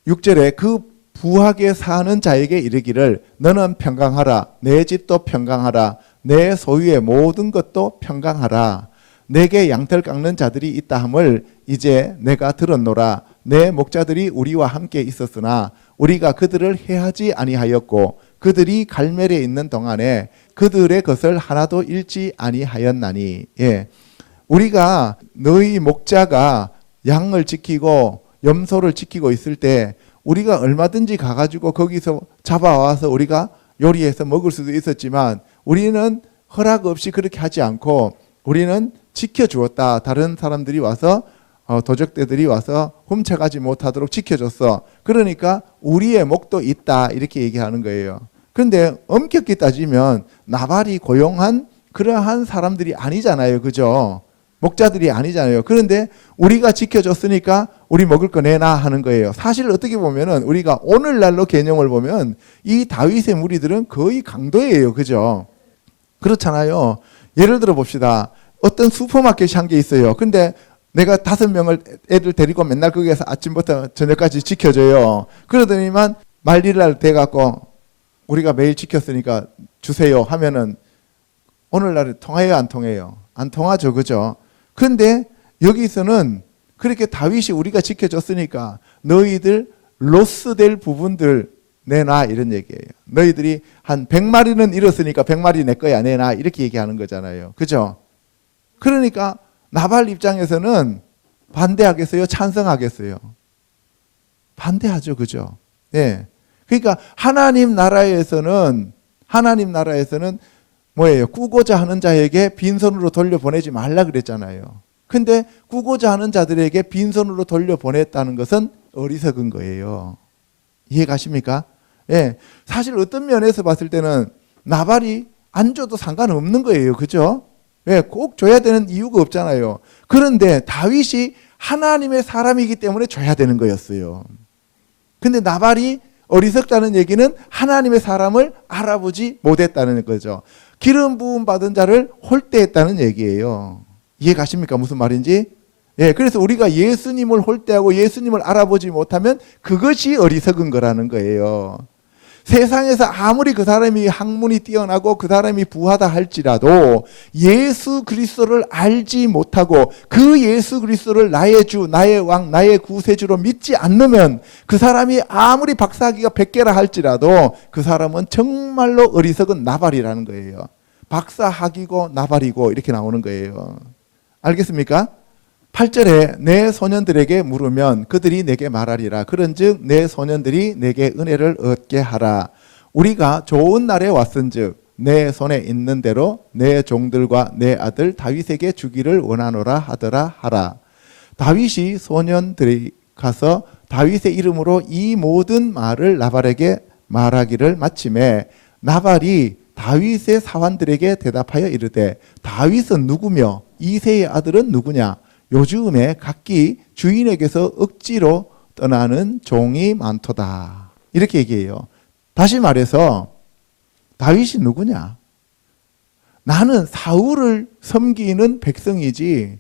6절에 그 부하게 사는 자에게 이르기를 너는 평강하라. 내 집도 평강하라. 내 소유의 모든 것도 평강하라. 내게 양털 깎는 자들이 있다 함을 이제 내가 들었노라. 내 목자들이 우리와 함께 있었으나 우리가 그들을 해하지 아니하였고 그들이 갈멜에 있는 동안에 그들의 것을 하나도 잃지 아니하였나니. 우리가 너희 목자가 양을 지키고 염소를 지키고 있을 때 우리가 얼마든지 가가지고 거기서 잡아와서 우리가 요리해서 먹을 수도 있었지만 우리는 허락 없이 그렇게 하지 않고 우리는 지켜주었다. 다른 사람들이 와서 도적대들이 와서 훔쳐가지 못하도록 지켜줬어. 그러니까 우리의 목도 있다. 이렇게 얘기하는 거예요. 그런데 엄격히 따지면 나발이 고용한 그러한 사람들이 아니잖아요. 그죠? 목자들이 아니잖아요. 그런데 우리가 지켜줬으니까 우리 먹을 거 내놔 하는 거예요. 사실 어떻게 보면은 우리가 오늘날로 개념을 보면 이 다윗의 무리들은 거의 강도예요. 그죠? 그렇잖아요. 예를 들어 봅시다. 어떤 슈퍼마켓이 한 개 있어요. 근데 내가 5명을 애들 데리고 맨날 거기에서 아침부터 저녁까지 지켜줘요. 그러더니만 말일날 돼갖고 우리가 매일 지켰으니까 주세요 하면은 오늘날에 통해요, 안 통해요? 안 통하죠. 그죠? 근데 여기서는 그렇게 다윗이 우리가 지켜줬으니까 너희들 로스될 부분들 내놔 이런 얘기예요. 너희들이 한 100마리는 잃었으니까 100마리 내 거야 내놔 이렇게 얘기하는 거잖아요. 그죠? 그러니까 나발 입장에서는 반대하겠어요? 찬성하겠어요? 반대하죠. 그죠? 예. 그러니까 하나님 나라에서는 뭐예요? 꾸고자 하는 자에게 빈손으로 돌려보내지 말라 그랬잖아요. 근데 꾸고자 하는 자들에게 빈손으로 돌려보냈다는 것은 어리석은 거예요. 이해 가십니까? 예. 사실 어떤 면에서 봤을 때는 나발이 안 줘도 상관없는 거예요. 그죠? 예, 꼭 줘야 되는 이유가 없잖아요. 그런데 다윗이 하나님의 사람이기 때문에 줘야 되는 거였어요. 근데 나발이 어리석다는 얘기는 하나님의 사람을 알아보지 못했다는 거죠. 기름 부음 받은 자를 홀대했다는 얘기예요. 이해 가십니까? 무슨 말인지? 예, 그래서 우리가 예수님을 홀대하고 예수님을 알아보지 못하면 그것이 어리석은 거라는 거예요. 세상에서 아무리 그 사람이 학문이 뛰어나고 그 사람이 부하다 할지라도 예수 그리스도를 알지 못하고 그 예수 그리스도를 나의 주, 나의 왕, 나의 구세주로 믿지 않으면 그 사람이 아무리 박사학위가 100개라 할지라도 그 사람은 정말로 어리석은 나발이라는 거예요. 박사학위고 나발이고 이렇게 나오는 거예요. 알겠습니까? 8절에 내 소년들에게 물으면 그들이 내게 말하리라. 그런즉 내 소년들이 내게 은혜를 얻게 하라. 우리가 좋은 날에 왔은즉 내 손에 있는 대로 내 종들과 내 아들 다윗에게 주기를 원하노라 하더라 하라. 다윗이 소년들이 가서 다윗의 이름으로 이 모든 말을 나발에게 말하기를 마침에 나발이 다윗의 사환들에게 대답하여 이르되 다윗은 누구며 이새의 아들은 누구냐? 요즘에 각기 주인에게서 억지로 떠나는 종이 많도다. 이렇게 얘기해요. 다시 말해서 다윗이 누구냐? 나는 사울을 섬기는 백성이지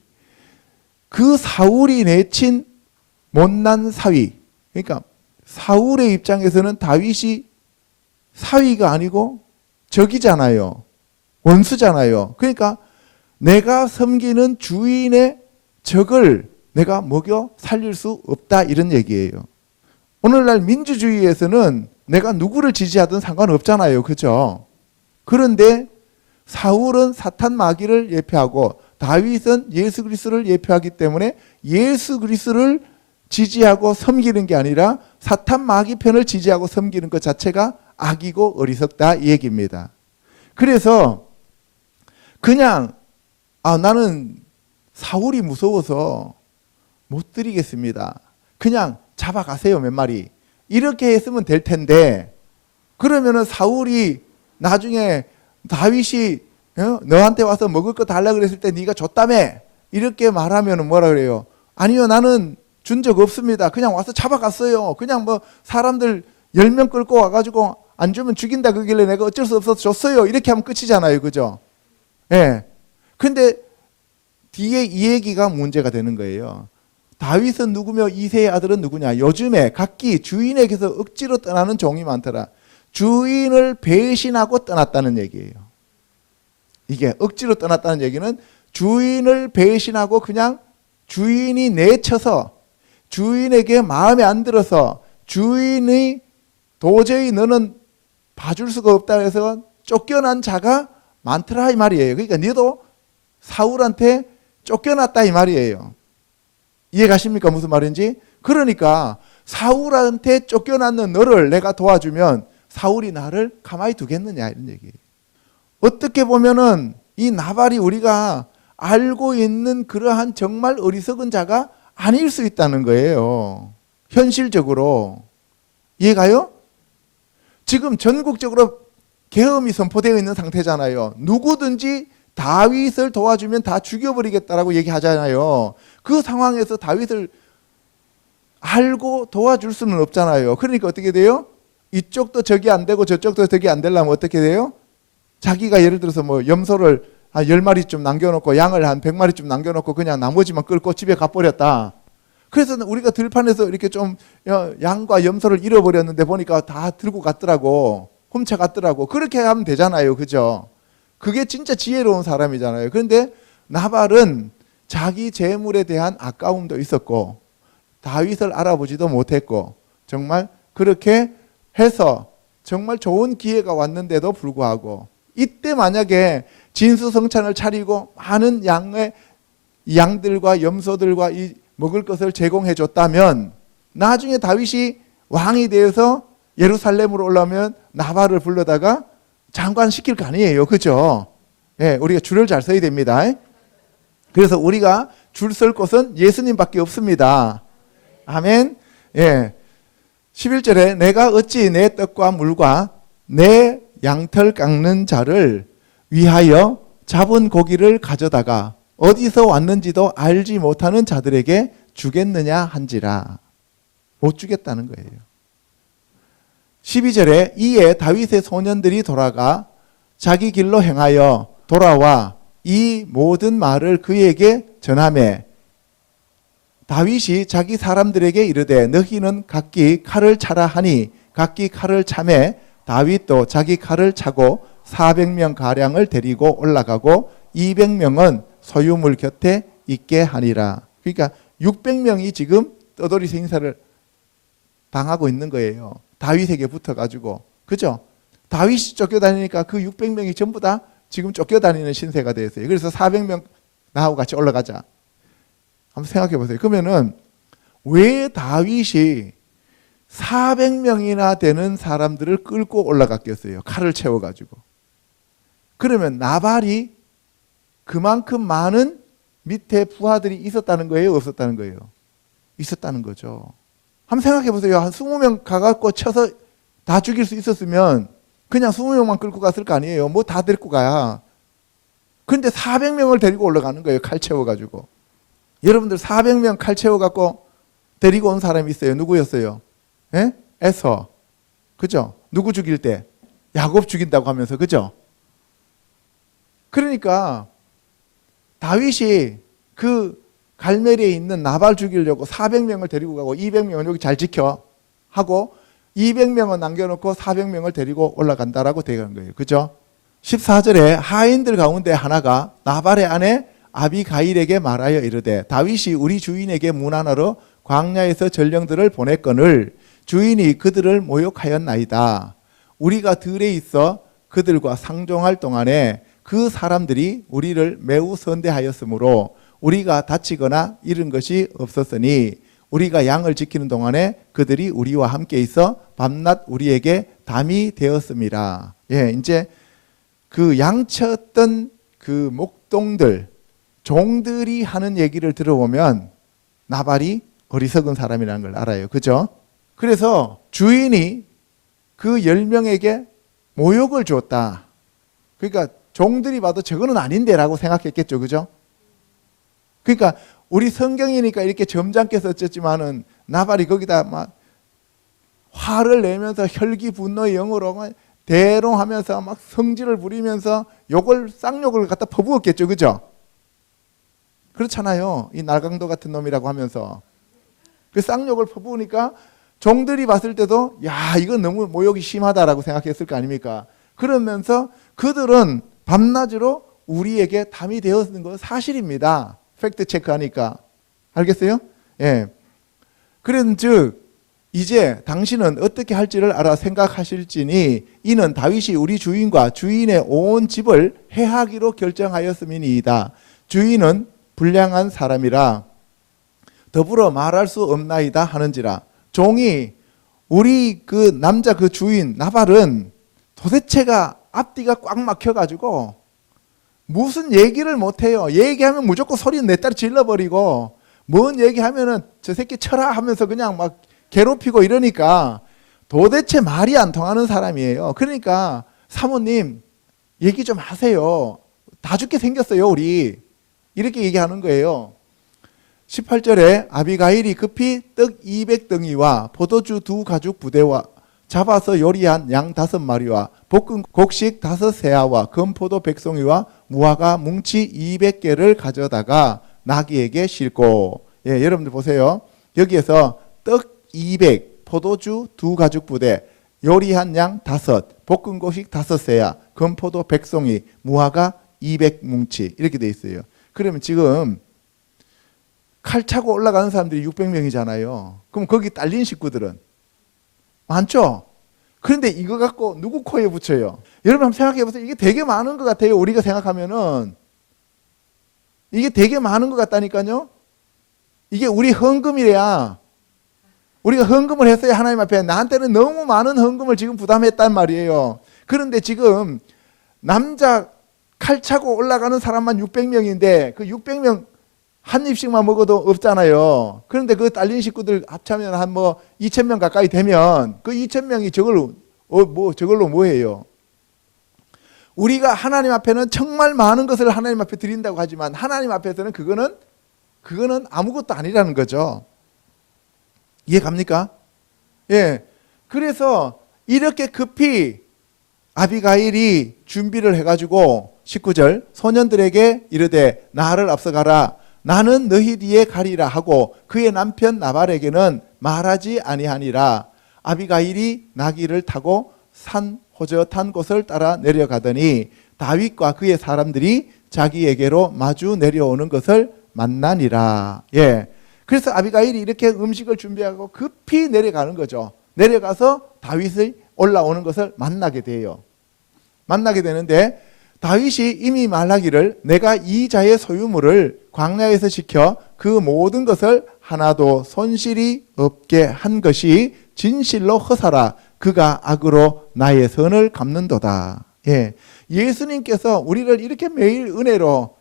그 사울이 내친 못난 사위. 그러니까 사울의 입장에서는 다윗이 사위가 아니고 적이잖아요. 원수잖아요. 그러니까 내가 섬기는 주인의 적을 내가 먹여 살릴 수 없다 이런 얘기예요. 오늘날 민주주의에서는 내가 누구를 지지하든 상관없잖아요. 그죠? 그런데 사울은 사탄 마귀를 예표하고 다윗은 예수 그리스도를 예표하기 때문에 예수 그리스도를 지지하고 섬기는 게 아니라 사탄 마귀 편을 지지하고 섬기는 것 자체가 악이고 어리석다 이 얘기입니다. 그래서 그냥 나는 사울이 무서워서 못 드리겠습니다. 그냥 잡아가세요 몇 마리. 이렇게 했으면 될 텐데 그러면은 사울이 나중에 다윗이 너한테 와서 먹을 거 달라 그랬을 때 네가 줬다며 이렇게 말하면은 뭐라 그래요? 아니요 나는 준 적 없습니다. 그냥 와서 잡아갔어요. 그냥 뭐 사람들 10명 끌고 와가지고 안 주면 죽인다 그러길래 내가 어쩔 수 없어서 줬어요. 이렇게 하면 끝이잖아요. 그죠? 예. 근데 뒤에 이 얘기가 문제가 되는 거예요. 다윗은 누구며 이새의 아들은 누구냐? 요즘에 각기 주인에게서 억지로 떠나는 종이 많더라. 주인을 배신하고 떠났다는 얘기예요. 이게 억지로 떠났다는 얘기는 주인을 배신하고 그냥 주인이 내쳐서 주인에게 마음에 안 들어서 주인이 도저히 너는 봐줄 수가 없다 해서 쫓겨난 자가 많더라 이 말이에요. 그러니까 너도 사울한테 쫓겨났다 이 말이에요. 이해가십니까? 무슨 말인지? 그러니까 사울한테 쫓겨났는 너를 내가 도와주면 사울이 나를 가만히 두겠느냐 이런 얘기예요. 어떻게 보면은 이 나발이 우리가 알고 있는 그러한 정말 어리석은 자가 아닐 수 있다는 거예요. 현실적으로. 이해가요? 지금 전국적으로 계엄이 선포되어 있는 상태잖아요. 누구든지 다윗을 도와주면 다 죽여버리겠다라고 얘기하잖아요. 그 상황에서 다윗을 알고 도와줄 수는 없잖아요. 그러니까 어떻게 돼요? 이쪽도 적이 안 되고 저쪽도 적이 안 되려면 어떻게 돼요? 자기가 예를 들어서 뭐 염소를 한 10마리쯤 남겨놓고 양을 한 100마리쯤 남겨놓고 그냥 나머지만 끌고 집에 가버렸다. 그래서 우리가 들판에서 이렇게 좀 양과 염소를 잃어버렸는데 보니까 다 들고 갔더라고. 훔쳐갔더라고. 그렇게 하면 되잖아요. 그죠? 그게 진짜 지혜로운 사람이잖아요. 그런데 나발은 자기 재물에 대한 아까움도 있었고 다윗을 알아보지도 못했고 정말 그렇게 해서 정말 좋은 기회가 왔는데도 불구하고 이때 만약에 진수성찬을 차리고 많은 양들과 염소들과 이 먹을 것을 제공해 줬다면 나중에 다윗이 왕이 되어서 예루살렘으로 올라오면 나발을 불러다가 장관시킬 거 아니에요. 그죠? 예, 우리가 줄을 잘 서야 됩니다. 그래서 우리가 줄 설 곳은 예수님밖에 없습니다. 아멘. 예. 11절에 내가 어찌 내 떡과 물과 내 양털 깎는 자를 위하여 잡은 고기를 가져다가 어디서 왔는지도 알지 못하는 자들에게 주겠느냐 한지라. 못 주겠다는 거예요. 12절에 이에 다윗의 소년들이 돌아가 자기 길로 행하여 돌아와 이 모든 말을 그에게 전하매 다윗이 자기 사람들에게 이르되 너희는 각기 칼을 차라 하니 각기 칼을 차매 다윗도 자기 칼을 차고 400명 가량을 데리고 올라가고 200명은 소유물 곁에 있게 하니라. 그러니까 600명이 지금 떠돌이 행사를 당하고 있는 거예요. 다윗에게 붙어가지고. 그죠? 다윗이 쫓겨다니니까 그 600명이 전부 다 지금 쫓겨다니는 신세가 되었어요. 그래서 400명 나하고 같이 올라가자. 한번 생각해 보세요. 그러면은 왜 다윗이 400명이나 되는 사람들을 끌고 올라갔겠어요? 칼을 채워가지고. 그러면 나발이 그만큼 많은 밑에 부하들이 있었다는 거예요? 없었다는 거예요? 있었다는 거죠. 한번 생각해 보세요. 한 20명 가갖고 쳐서 다 죽일 수 있었으면 그냥 20명만 끌고 갔을 거 아니에요? 뭐 다 데리고 가야. 그런데 400명을 데리고 올라가는 거예요. 칼 채워가지고. 여러분들 400명 칼 채워갖고 데리고 온 사람이 있어요. 누구였어요? 예? 에서. 그죠? 누구 죽일 때? 야곱 죽인다고 하면서. 그죠? 그러니까 다윗이 그 갈멜리에 있는 나발 죽이려고 400명을 데리고 가고 200명은 여기 잘 지켜 하고 200명은 남겨놓고 400명을 데리고 올라간다라고 되는 거예요. 그죠? 14절에 하인들 가운데 하나가 나발의 아내 아비가일에게 말하여 이르되 다윗이 우리 주인에게 문안하러 광야에서 전령들을 보냈거늘 주인이 그들을 모욕하였나이다. 우리가 들에 있어 그들과 상종할 동안에 그 사람들이 우리를 매우 선대하였으므로 우리가 다치거나 잃은 것이 없었으니 우리가 양을 지키는 동안에 그들이 우리와 함께 있어 밤낮 우리에게 담이 되었습니다. 예, 이제 그 양쳤던 그 목동들, 종들이 하는 얘기를 들어보면 나발이 어리석은 사람이라는 걸 알아요. 그죠? 그래서 주인이 그 10명에게 모욕을 줬다. 그러니까 종들이 봐도 저거는 아닌데 라고 생각했겠죠. 그죠? 그러니까 우리 성경이니까 이렇게 점잖게 썼지만은 나발이 거기다 막 화를 내면서 혈기 분노의 영으로 막 대롱하면서 막 성질을 부리면서 욕을 쌍욕을 갖다 퍼부었겠죠. 그죠? 그렇잖아요. 이 날강도 같은 놈이라고 하면서 그 쌍욕을 퍼부으니까 종들이 봤을 때도 야 이건 너무 모욕이 심하다라고 생각했을 거 아닙니까? 그러면서 그들은 밤낮으로 우리에게 담이 되었는 건 사실입니다. 팩트 체크하니까. 알겠어요? 예. 그런즉 이제 당신은 어떻게 할지를 알아 생각하실지니 이는 다윗이 우리 주인과 주인의 온 집을 해하기로 결정하였음이니이다. 주인은 불량한 사람이라 더불어 말할 수 없나이다 하는지라. 종이 우리 그 남자 그 주인 나발은 도대체가 앞뒤가 꽉 막혀가지고 무슨 얘기를 못해요. 얘기하면 무조건 소리는 내 딸 질러버리고 뭔 얘기하면은 저 새끼 쳐라 하면서 그냥 막 괴롭히고 이러니까 도대체 말이 안 통하는 사람이에요. 그러니까 사모님 얘기 좀 하세요. 다 죽게 생겼어요 우리. 이렇게 얘기하는 거예요. 18절에 아비가일이 급히 떡 200덩이와 포도주 2가죽 부대와 잡아서 요리한 양 5마리와 볶은 곡식 5세아와 건포도 100송이와 무화과 뭉치 200개를 가져다가 나귀에게 싣고. 예, 여러분들 보세요. 여기에서 떡 200, 포도주 2가죽 부대, 요리한 양 5, 볶은 곡식 5세아, 건포도 100송이, 무화과 200뭉치 이렇게 돼 있어요. 그러면 지금 칼 차고 올라가는 사람들이 600명이잖아요. 그럼 거기 딸린 식구들은 많죠? 그런데 이거 갖고 누구 코에 붙여요? 여러분 한번 생각해 보세요. 이게 되게 많은 것 같아요. 우리가 생각하면은 이게 되게 많은 것 같다니까요. 이게 우리 헌금이래야. 우리가 헌금을 했어요. 하나님 앞에. 나한테는 너무 많은 헌금을 지금 부담했단 말이에요. 그런데 지금 남자 칼 차고 올라가는 사람만 600명인데 그 600명 한 입씩만 먹어도 없잖아요. 그런데 그 딸린 식구들 합치면 한 뭐 2,000명 가까이 되면 그 2,000명이 저걸로 뭐예요? 우리가 하나님 앞에는 정말 많은 것을 하나님 앞에 드린다고 하지만 하나님 앞에서는 그거는 아무것도 아니라는 거죠. 이해 갑니까? 예. 그래서 이렇게 급히 아비가일이 준비를 해가지고 19절 소년들에게 이르되 나를 앞서가라 나는 너희 뒤에 가리라 하고 그의 남편 나발에게는 말하지 아니하니라. 아비가일이 나귀를 타고 산 호젓한 곳을 따라 내려가더니 다윗과 그의 사람들이 자기에게로 마주 내려오는 것을 만나니라. 예. 그래서 아비가일이 이렇게 음식을 준비하고 급히 내려가는 거죠. 내려가서 다윗이 올라오는 것을 만나게 돼요. 만나게 되는데 다윗이 이미 말하기를 내가 이 자의 소유물을 광야에서 지켜 그 모든 것을 하나도 손실이 없게 한 것이 진실로 허사라. 그가 악으로 나의 선을 갚는도다. 예. 예수님께서 우리를 이렇게 매일 은혜로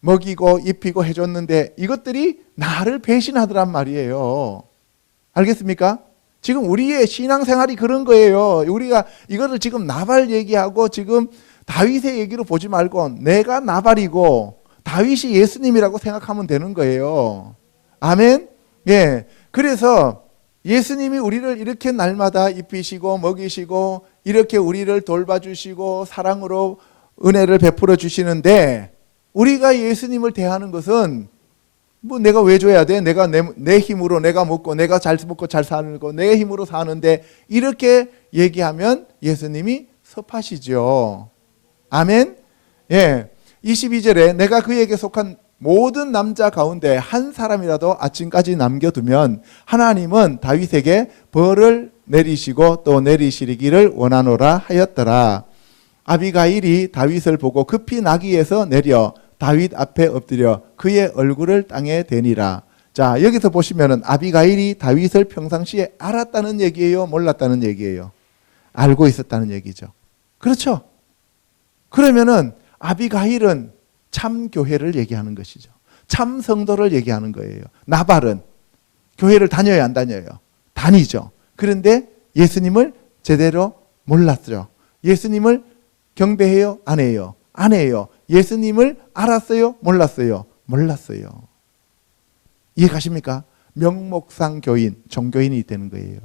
먹이고 입히고 해줬는데 이것들이 나를 배신하더란 말이에요. 알겠습니까? 지금 우리의 신앙생활이 그런 거예요. 우리가 이거를 지금 나발 얘기하고 지금 다윗의 얘기로 보지 말고 내가 나발이고 다윗이 예수님이라고 생각하면 되는 거예요. 아멘? 예. 그래서 예수님이 우리를 이렇게 날마다 입히시고 먹이시고 이렇게 우리를 돌봐주시고 사랑으로 은혜를 베풀어 주시는데 우리가 예수님을 대하는 것은 뭐 내가 왜 줘야 돼? 내가 내 힘으로 내가 먹고 내가 잘 먹고 잘 사는 거 내 힘으로 사는데 이렇게 얘기하면 예수님이 섭하시죠. 아멘. 예. 22절에 내가 그에게 속한 모든 남자 가운데 한 사람이라도 아침까지 남겨두면 하나님은 다윗에게 벌을 내리시고 또 내리시기를 원하노라 하였더라. 아비가일이 다윗을 보고 급히 나귀에서 내려 다윗 앞에 엎드려 그의 얼굴을 땅에 대니라. 자, 여기서 보시면은 아비가일이 다윗을 평상시에 알았다는 얘기예요, 몰랐다는 얘기예요? 알고 있었다는 얘기죠. 그렇죠? 그러면은 아비가일은 참 교회를 얘기하는 것이죠. 참 성도를 얘기하는 거예요. 나발은 교회를 다녀야 안 다녀요? 다니죠. 그런데 예수님을 제대로 몰랐죠. 예수님을 경배해요? 안 해요? 안 해요. 예수님을 알았어요? 몰랐어요? 몰랐어요. 이해가십니까? 명목상 교인, 종교인이 되는 거예요.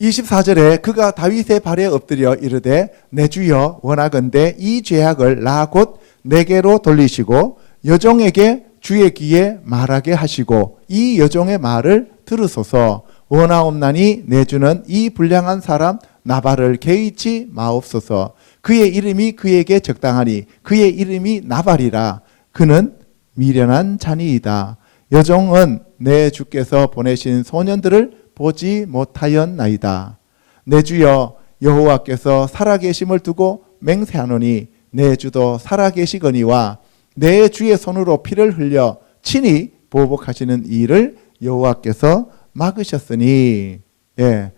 24절에 그가 다윗의 발에 엎드려 이르되 내 주여 원하건대 이 죄악을 나 곧 내게로 돌리시고 여종에게 주의 귀에 말하게 하시고 이 여종의 말을 들으소서. 원하옵나니 내 주는 이 불량한 사람 나발을 개의치 마옵소서. 그의 이름이 그에게 적당하니 그의 이름이 나발이라. 그는 미련한 자니이다. 여종은 내 주께서 보내신 소년들을 보지 못하였나이다. 내 주여 여호와께서 살아계심을 두고 맹세하노니 내 주도 살아계시거니와 내 주의 손으로 피를 흘려 친히 보복하시는 이 일을 여호와께서 막으셨으니. 예,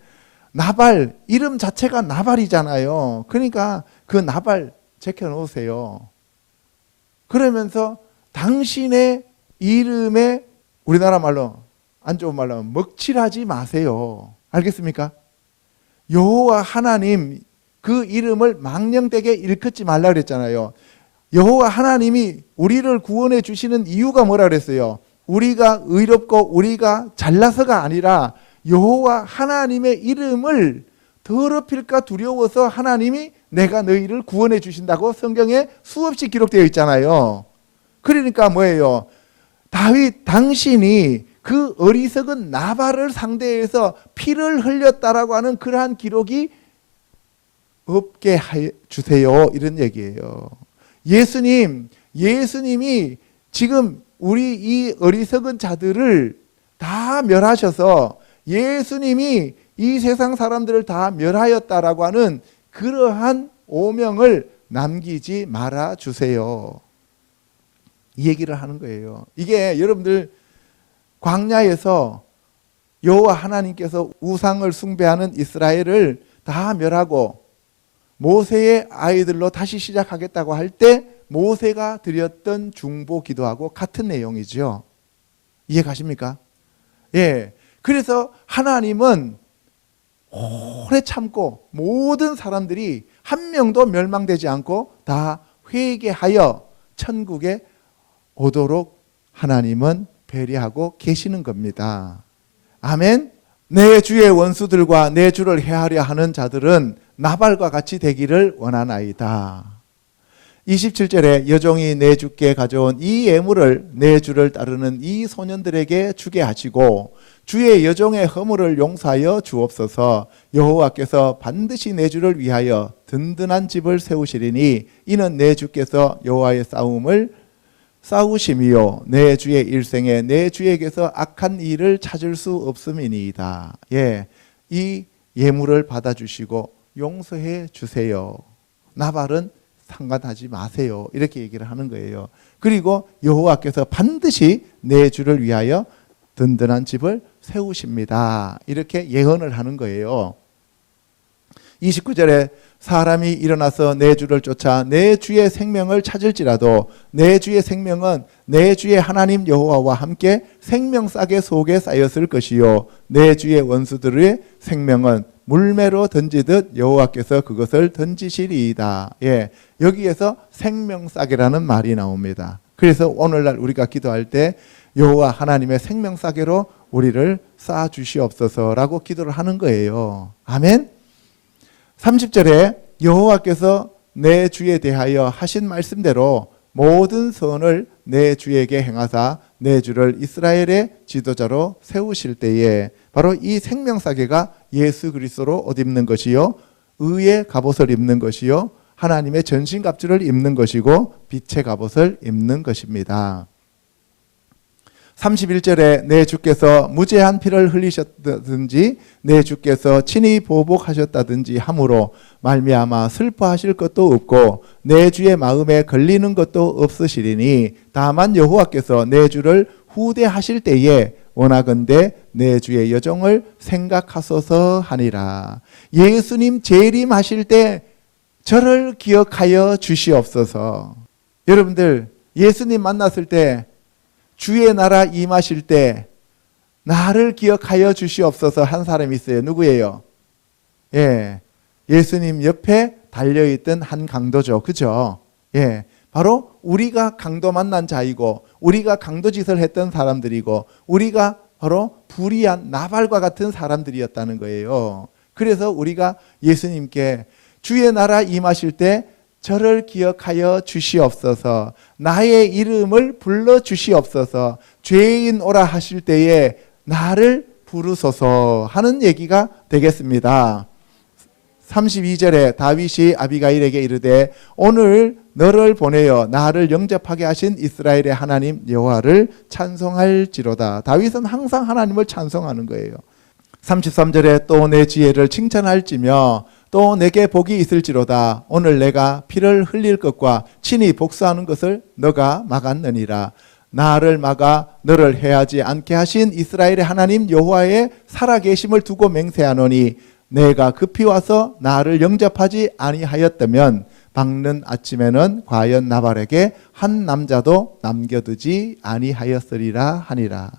나발 이름 자체가 나발이잖아요. 그러니까 그 나발 제껴놓으세요. 그러면서 당신의 이름에 우리나라 말로 안 좋은 말로 하면 먹칠하지 마세요. 알겠습니까? 여호와 하나님 그 이름을 망령되게 일컫지 말라 그랬잖아요. 여호와 하나님이 우리를 구원해 주시는 이유가 뭐라 그랬어요? 우리가 의롭고 우리가 잘나서가 아니라 여호와 하나님의 이름을 더럽힐까 두려워서 하나님이 내가 너희를 구원해 주신다고 성경에 수없이 기록되어 있잖아요. 그러니까 뭐예요? 다윗 당신이 그 어리석은 나발을 상대해서 피를 흘렸다라고 하는 그러한 기록이 없게 해주세요. 이런 얘기예요. 예수님이 지금 우리 이 어리석은 자들을 다 멸하셔서 예수님이 이 세상 사람들을 다 멸하였다라고 하는 그러한 오명을 남기지 말아 주세요. 이 얘기를 하는 거예요. 이게 여러분들 광야에서 여호와 하나님께서 우상을 숭배하는 이스라엘을 다 멸하고 모세의 아이들로 다시 시작하겠다고 할 때 모세가 드렸던 중보 기도하고 같은 내용이죠. 이해 가십니까? 예. 그래서 하나님은 오래 참고 모든 사람들이 한 명도 멸망되지 않고 다 회개하여 천국에 오도록 하나님은 배려하고 계시는 겁니다. 아멘. 내 주의 원수들과 내 주를 해하려 하는 자들은 나발과 같이 되기를 원하나이다. 27절에 여종이 내 주께 가져온 이 예물을 내 주를 따르는 이 소년들에게 주게 하시고 주의 여종의 허물을 용서하여 주옵소서. 여호와께서 반드시 내 주를 위하여 든든한 집을 세우시리니 이는 내 주께서 여호와의 싸움을 싸우심이요 내 주의 일생에 내 주에게서 악한 일을 찾을 수 없음이니이다. 예, 이 예물을 받아주시고 용서해 주세요. 나발은 상관하지 마세요. 이렇게 얘기를 하는 거예요. 그리고 여호와께서 반드시 내 주를 위하여 든든한 집을 세우십니다. 이렇게 예언을 하는 거예요. 29절에 사람이 일어나서 내 주를 쫓아 내 주의 생명을 찾을지라도 내 주의 생명은 내 주의 하나님 여호와와 함께 생명싸개 속에 쌓였을 것이요 내 주의 원수들의 생명은 물매로 던지듯 여호와께서 그것을 던지시리이다. 예, 여기에서 생명싸개라는 말이 나옵니다. 그래서 오늘날 우리가 기도할 때 여호와 하나님의 생명싸개로 우리를 쌓아 주시옵소서라고 기도를 하는 거예요. 아멘. 30절에 여호와께서 내 주에 대하여 하신 말씀대로 모든 선을 내 주에게 행하사 내 주를 이스라엘의 지도자로 세우실 때에 바로 이 생명싸개가 예수 그리스도로 옷 입는 것이요 의의 갑옷을 입는 것이요 하나님의 전신갑주를 입는 것이고 빛의 갑옷을 입는 것입니다. 31절에 내 주께서 무죄한 피를 흘리셨다든지 내 주께서 친히 보복하셨다든지 함으로 말미암아 슬퍼하실 것도 없고 내 주의 마음에 걸리는 것도 없으시리니 다만 여호와께서 내 주를 후대하실 때에 원하건대 내 주의 여종을 생각하소서 하니라. 예수님 재림하실 때 저를 기억하여 주시옵소서. 여러분들 예수님 만났을 때 주의 나라 임하실 때 나를 기억하여 주시옵소서 한 사람이 있어요. 누구예요? 예, 예수님 옆에 달려있던 한 강도죠. 그죠? 예, 바로 우리가 강도 만난 자이고 우리가 강도 짓을 했던 사람들이고 우리가 바로 불의한 나발과 같은 사람들이었다는 거예요. 그래서 우리가 예수님께 주의 나라 임하실 때 저를 기억하여 주시옵소서, 나의 이름을 불러 주시옵소서, 죄인 오라 하실 때에 나를 부르소서 하는 얘기가 되겠습니다. 32절에 다윗이 아비가일에게 이르되 오늘 너를 보내어 나를 영접하게 하신 이스라엘의 하나님 여호와를 찬송할지로다. 다윗은 항상 하나님을 찬송하는 거예요. 33절에 또 내 지혜를 칭찬할지며 또 내게 복이 있을지로다. 오늘 내가 피를 흘릴 것과 친히 복수하는 것을 너가 막았느니라. 나를 막아 너를 해하지 않게 하신 이스라엘의 하나님 여호와의 살아계심을 두고 맹세하노니 내가 급히 와서 나를 영접하지 아니하였다면 밝는 아침에는 과연 나발에게 한 남자도 남겨두지 아니하였으리라 하니라.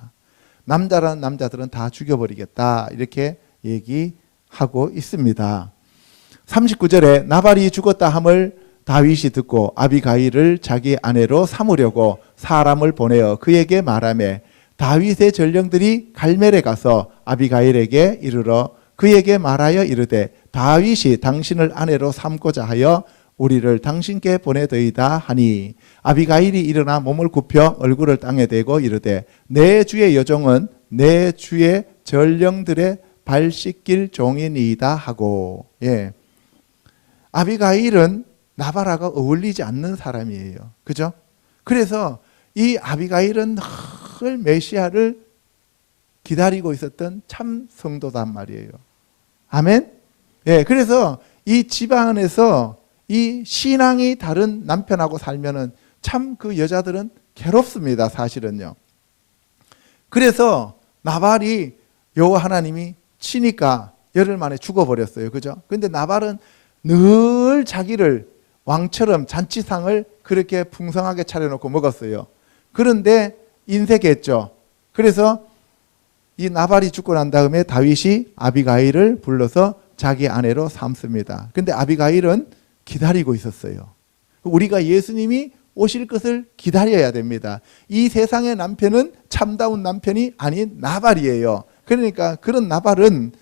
남자라는 남자들은 다 죽여버리겠다 이렇게 얘기하고 있습니다. 39절에 나발이 죽었다 함을 다윗이 듣고 아비가일을 자기 아내로 삼으려고 사람을 보내어 그에게 말하매 다윗의 전령들이 갈멜에 가서 아비가일에게 이르러 그에게 말하여 이르되 다윗이 당신을 아내로 삼고자 하여 우리를 당신께 보내더이다 하니 아비가일이 일어나 몸을 굽혀 얼굴을 땅에 대고 이르되 내 주의 여종은 내 주의 전령들의 발 씻길 종이니이다 하고. 예. 아비가일은 나발하고 어울리지 않는 사람이에요. 그죠? 그래서 이 아비가일은 늘 메시아를 기다리고 있었던 참 성도단 말이에요. 아멘? 예, 그래서 이 집안에서 이 신앙이 다른 남편하고 살면은 참 그 여자들은 괴롭습니다, 사실은요. 그래서 나발이 여호와 하나님이 치니까 열흘 만에 죽어버렸어요. 그죠? 근데 나발은 늘 자기를 왕처럼 잔치상을 그렇게 풍성하게 차려놓고 먹었어요. 그런데 인색했죠. 그래서 이 나발이 죽고 난 다음에 다윗이 아비가일을 불러서 자기 아내로 삼습니다. 근데 아비가일은 기다리고 있었어요. 우리가 예수님이 오실 것을 기다려야 됩니다. 이 세상의 남편은 참다운 남편이 아닌 나발이에요. 그러니까 그런 나발은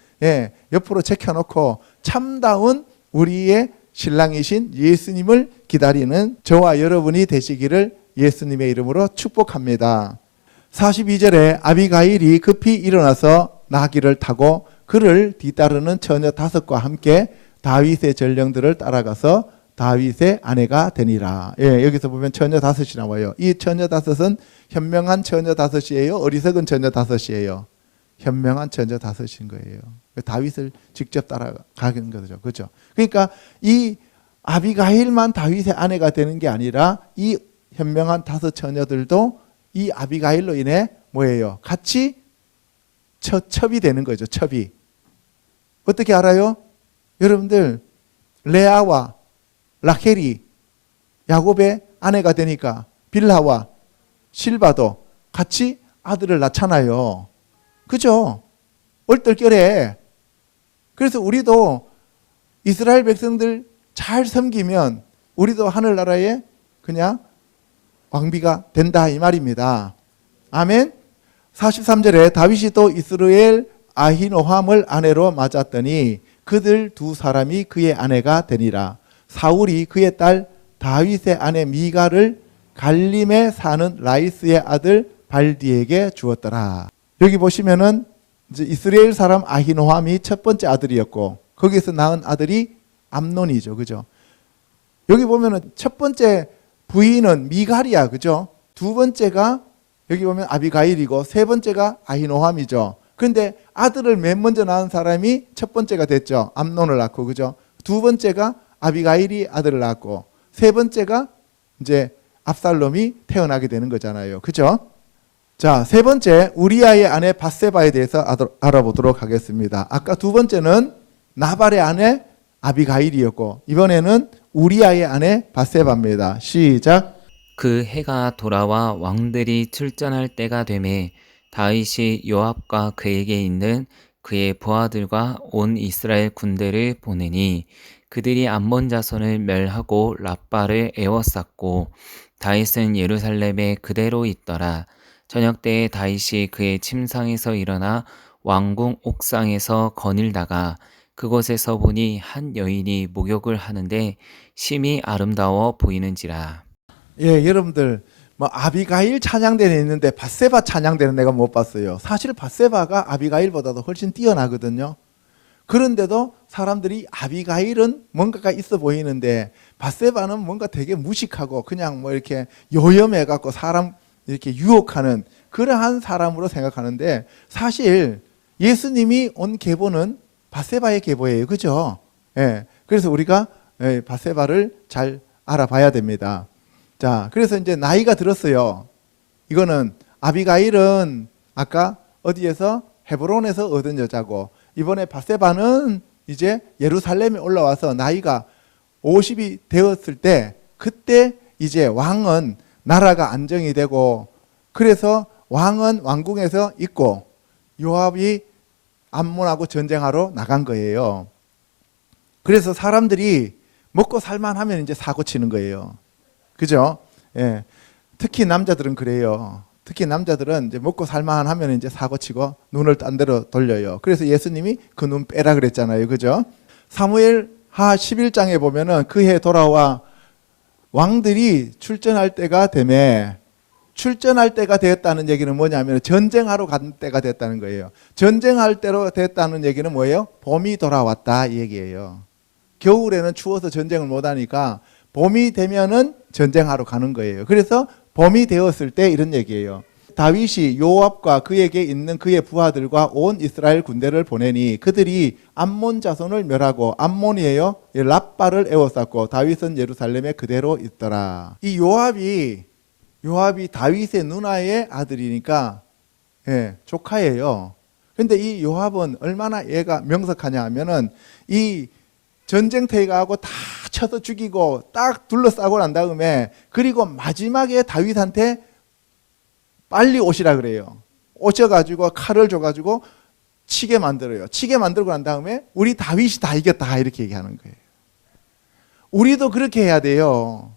옆으로 제켜놓고 참다운 우리의 신랑이신 예수님을 기다리는 저와 여러분이 되시기를 예수님의 이름으로 축복합니다. 42절에 아비가일이 급히 일어나서 나귀를 타고 그를 뒤따르는 처녀 5과 함께 다윗의 전령들을 따라가서 다윗의 아내가 되니라. 예, 여기서 보면 처녀 5이 나와요. 이 처녀 5은 현명한 처녀 5이에요? 어리석은 처녀 5이에요? 현명한 처녀 5인 거예요. 다윗을 직접 따라가는 거죠. 그렇죠? 그러니까 이 아비가일만 다윗의 아내가 되는 게 아니라 이 현명한 5 처녀들도 이 아비가일로 인해 뭐예요? 같이 첩이 되는 거죠. 첩이. 어떻게 알아요? 여러분들 레아와 라헬이 야곱의 아내가 되니까 빌하와 실바도 같이 아들을 낳잖아요. 그죠? 얼떨결에. 그래서 우리도 이스라엘 백성들 잘 섬기면 우리도 하늘나라에 그냥 왕비가 된다 이 말입니다. 아멘. 43절에 다윗이 또 이스라엘 아히노함을 아내로 맞았더니 그들 2 사람이 그의 아내가 되니라. 사울이 그의 딸 다윗의 아내 미갈을 갈림에 사는 라이스의 아들 발디에게 주었더라. 여기 보시면은 이제 이스라엘 사람 아히노함이 첫 번째 아들이었고 거기서 낳은 아들이 암논이죠. 그죠? 여기 보면은 첫 번째 부인은 미갈이야. 그죠? 두 번째가 여기 보면 아비가일이고 세 번째가 아히노함이죠. 그런데 아들을 맨 먼저 낳은 사람이 첫 번째가 됐죠. 암논을 낳고, 그죠? 두 번째가 아비가일이 아들을 낳고, 세 번째가 이제 압살롬이 태어나게 되는 거잖아요. 그죠? 자, 세 번째 우리아의 아내 밧세바에 대해서 알아보도록 하겠습니다. 아까 두 번째는 나발의 아내 아비가일이었고, 이번에는 우리아의 아내 밧세바입니다. 시작. 그 해가 돌아와 왕들이 출전할 때가 되매 다윗이 요압과 그에게 있는 그의 부하들과 온 이스라엘 군대를 보내니 그들이 암몬 자손을 멸하고 랍바를 에워쌌고 다윗은 예루살렘에 그대로 있더라. 저녁 때에 다윗이 그의 침상에서 일어나 왕궁 옥상에서 거닐다가 그곳에서 보니 한 여인이 목욕을 하는데 심히 아름다워 보이는지라. 예, 여러분들 뭐 아비가일 찬양대는 있는데 밧세바 찬양대는 내가 못 봤어요. 사실 밧세바가 아비가일보다도 훨씬 뛰어나거든요. 그런데도 사람들이 아비가일은 뭔가가 있어 보이는데 밧세바는 뭔가 되게 무식하고 그냥 뭐 이렇게 요염해 갖고 사람 이렇게 유혹하는 그러한 사람으로 생각하는데 사실 예수님이 온 계보는 밧세바의 계보예요. 그죠? 예. 그래서 우리가 밧세바를 잘 알아봐야 됩니다. 자, 그래서 이제 나이가 들었어요. 이거는 아비가일은 아까 어디에서 헤브론에서 얻은 여자고 이번에 밧세바는 이제 예루살렘에 올라와서 나이가 50이 되었을 때 그때 이제 왕은 나라가 안정이 되고 그래서 왕은 왕궁에서 있고 요압이 암몬하고 전쟁하러 나간 거예요. 그래서 사람들이 먹고 살만하면 이제 사고 치는 거예요. 그죠? 예. 특히 남자들은 그래요. 특히 남자들은 이제 먹고 살만하면 이제 사고치고 눈을 딴 데로 돌려요. 그래서 예수님이 그 눈 빼라 그랬잖아요. 그죠? 사무엘하 11장에 보면은 그 해 돌아와 왕들이 출전할 때가 되매 출전할 때가 되었다는 얘기는 뭐냐면 전쟁하러 간 때가 됐다는 거예요. 전쟁할 때로 됐다는 얘기는 뭐예요? 봄이 돌아왔다 이 얘기예요. 겨울에는 추워서 전쟁을 못 하니까 봄이 되면은 전쟁하러 가는 거예요. 그래서 봄이 되었을 때 이런 얘기예요. 다윗이 요압과 그에게 있는 그의 부하들과 온 이스라엘 군대를 보내니 그들이 암몬 자손을 멸하고 암몬이에요. 랍바를 에워쌌고 다윗은 예루살렘에 그대로 있더라. 이 요압이 다윗의 누나의 아들이니까 조카예요. 근데 이 요압은 얼마나 얘가 명석하냐 하면은 이 전쟁터에 가고 다 쳐서 죽이고 딱 둘러싸고 난 다음에 그리고 마지막에 다윗한테 빨리 오시라 그래요. 오셔가지고 칼을 줘가지고 치게 만들어요. 치게 만들고 난 다음에 우리 다윗이 다 이겼다 이렇게 얘기하는 거예요. 우리도 그렇게 해야 돼요.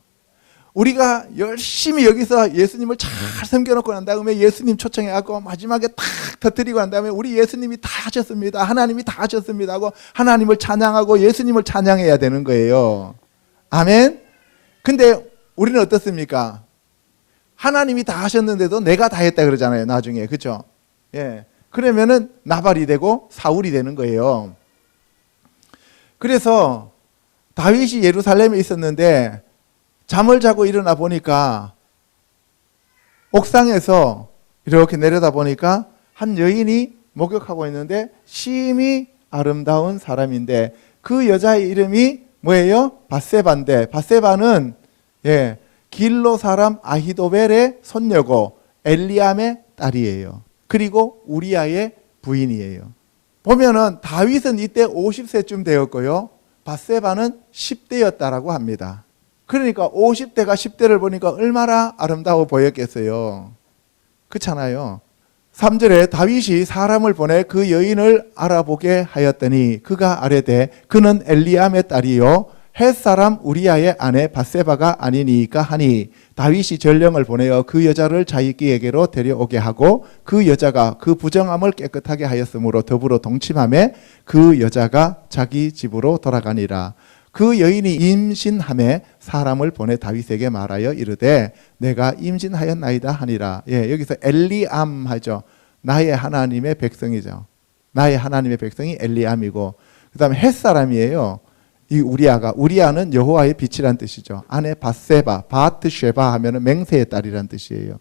우리가 열심히 여기서 예수님을 잘 섬겨놓고 난 다음에 예수님 초청해갖고 마지막에 탁 터뜨리고 난 다음에 우리 예수님이 다 하셨습니다. 하나님이 다 하셨습니다 하고 하나님을 찬양하고 예수님을 찬양해야 되는 거예요. 아멘. 근데 우리는 어떻습니까? 하나님이 다 하셨는데도 내가 다 했다 그러잖아요. 나중에. 그렇죠? 예. 그러면은 나발이 되고 사울이 되는 거예요. 그래서 다윗이 예루살렘에 있었는데 잠을 자고 일어나 보니까 옥상에서 이렇게 내려다 보니까 한 여인이 목욕하고 있는데 심히 아름다운 사람인데 그 여자의 이름이 뭐예요? 밧세바인데 밧세바는 길로 사람 아히도벨의 손녀고 엘리암의 딸이에요. 그리고 우리아의 부인이에요. 보면은 다윗은 이때 50세쯤 되었고요. 밧세바는 10대였다라고 합니다. 그러니까 50대가 10대를 보니까 얼마나 아름다워 보였겠어요. 그렇잖아요. 3절에 다윗이 사람을 보내 그 여인을 알아보게 하였더니 그가 아뢰되 그는 엘리암의 딸이요 햇사람 우리아의 아내 밧세바가 아니니까 하니 다윗이 전령을 보내어 그 여자를 자기에게로 데려오게 하고 그 여자가 그 부정함을 깨끗하게 하였으므로 더불어 동침하며 그 여자가 자기 집으로 돌아가니라. 그 여인이 임신함에 사람을 보내 다윗에게 말하여 이르되 내가 임신하였나이다 하니라. 여기서 엘리암 하죠. 나의 하나님의 백성이죠. 나의 하나님의 백성이 엘리암이고 그 다음에 햇사람이에요. 이 우리아는 여호와의 빛이란 뜻이죠. 아내 밧세바, 바트쉐바 하면은 맹세의 딸이란 뜻이에요.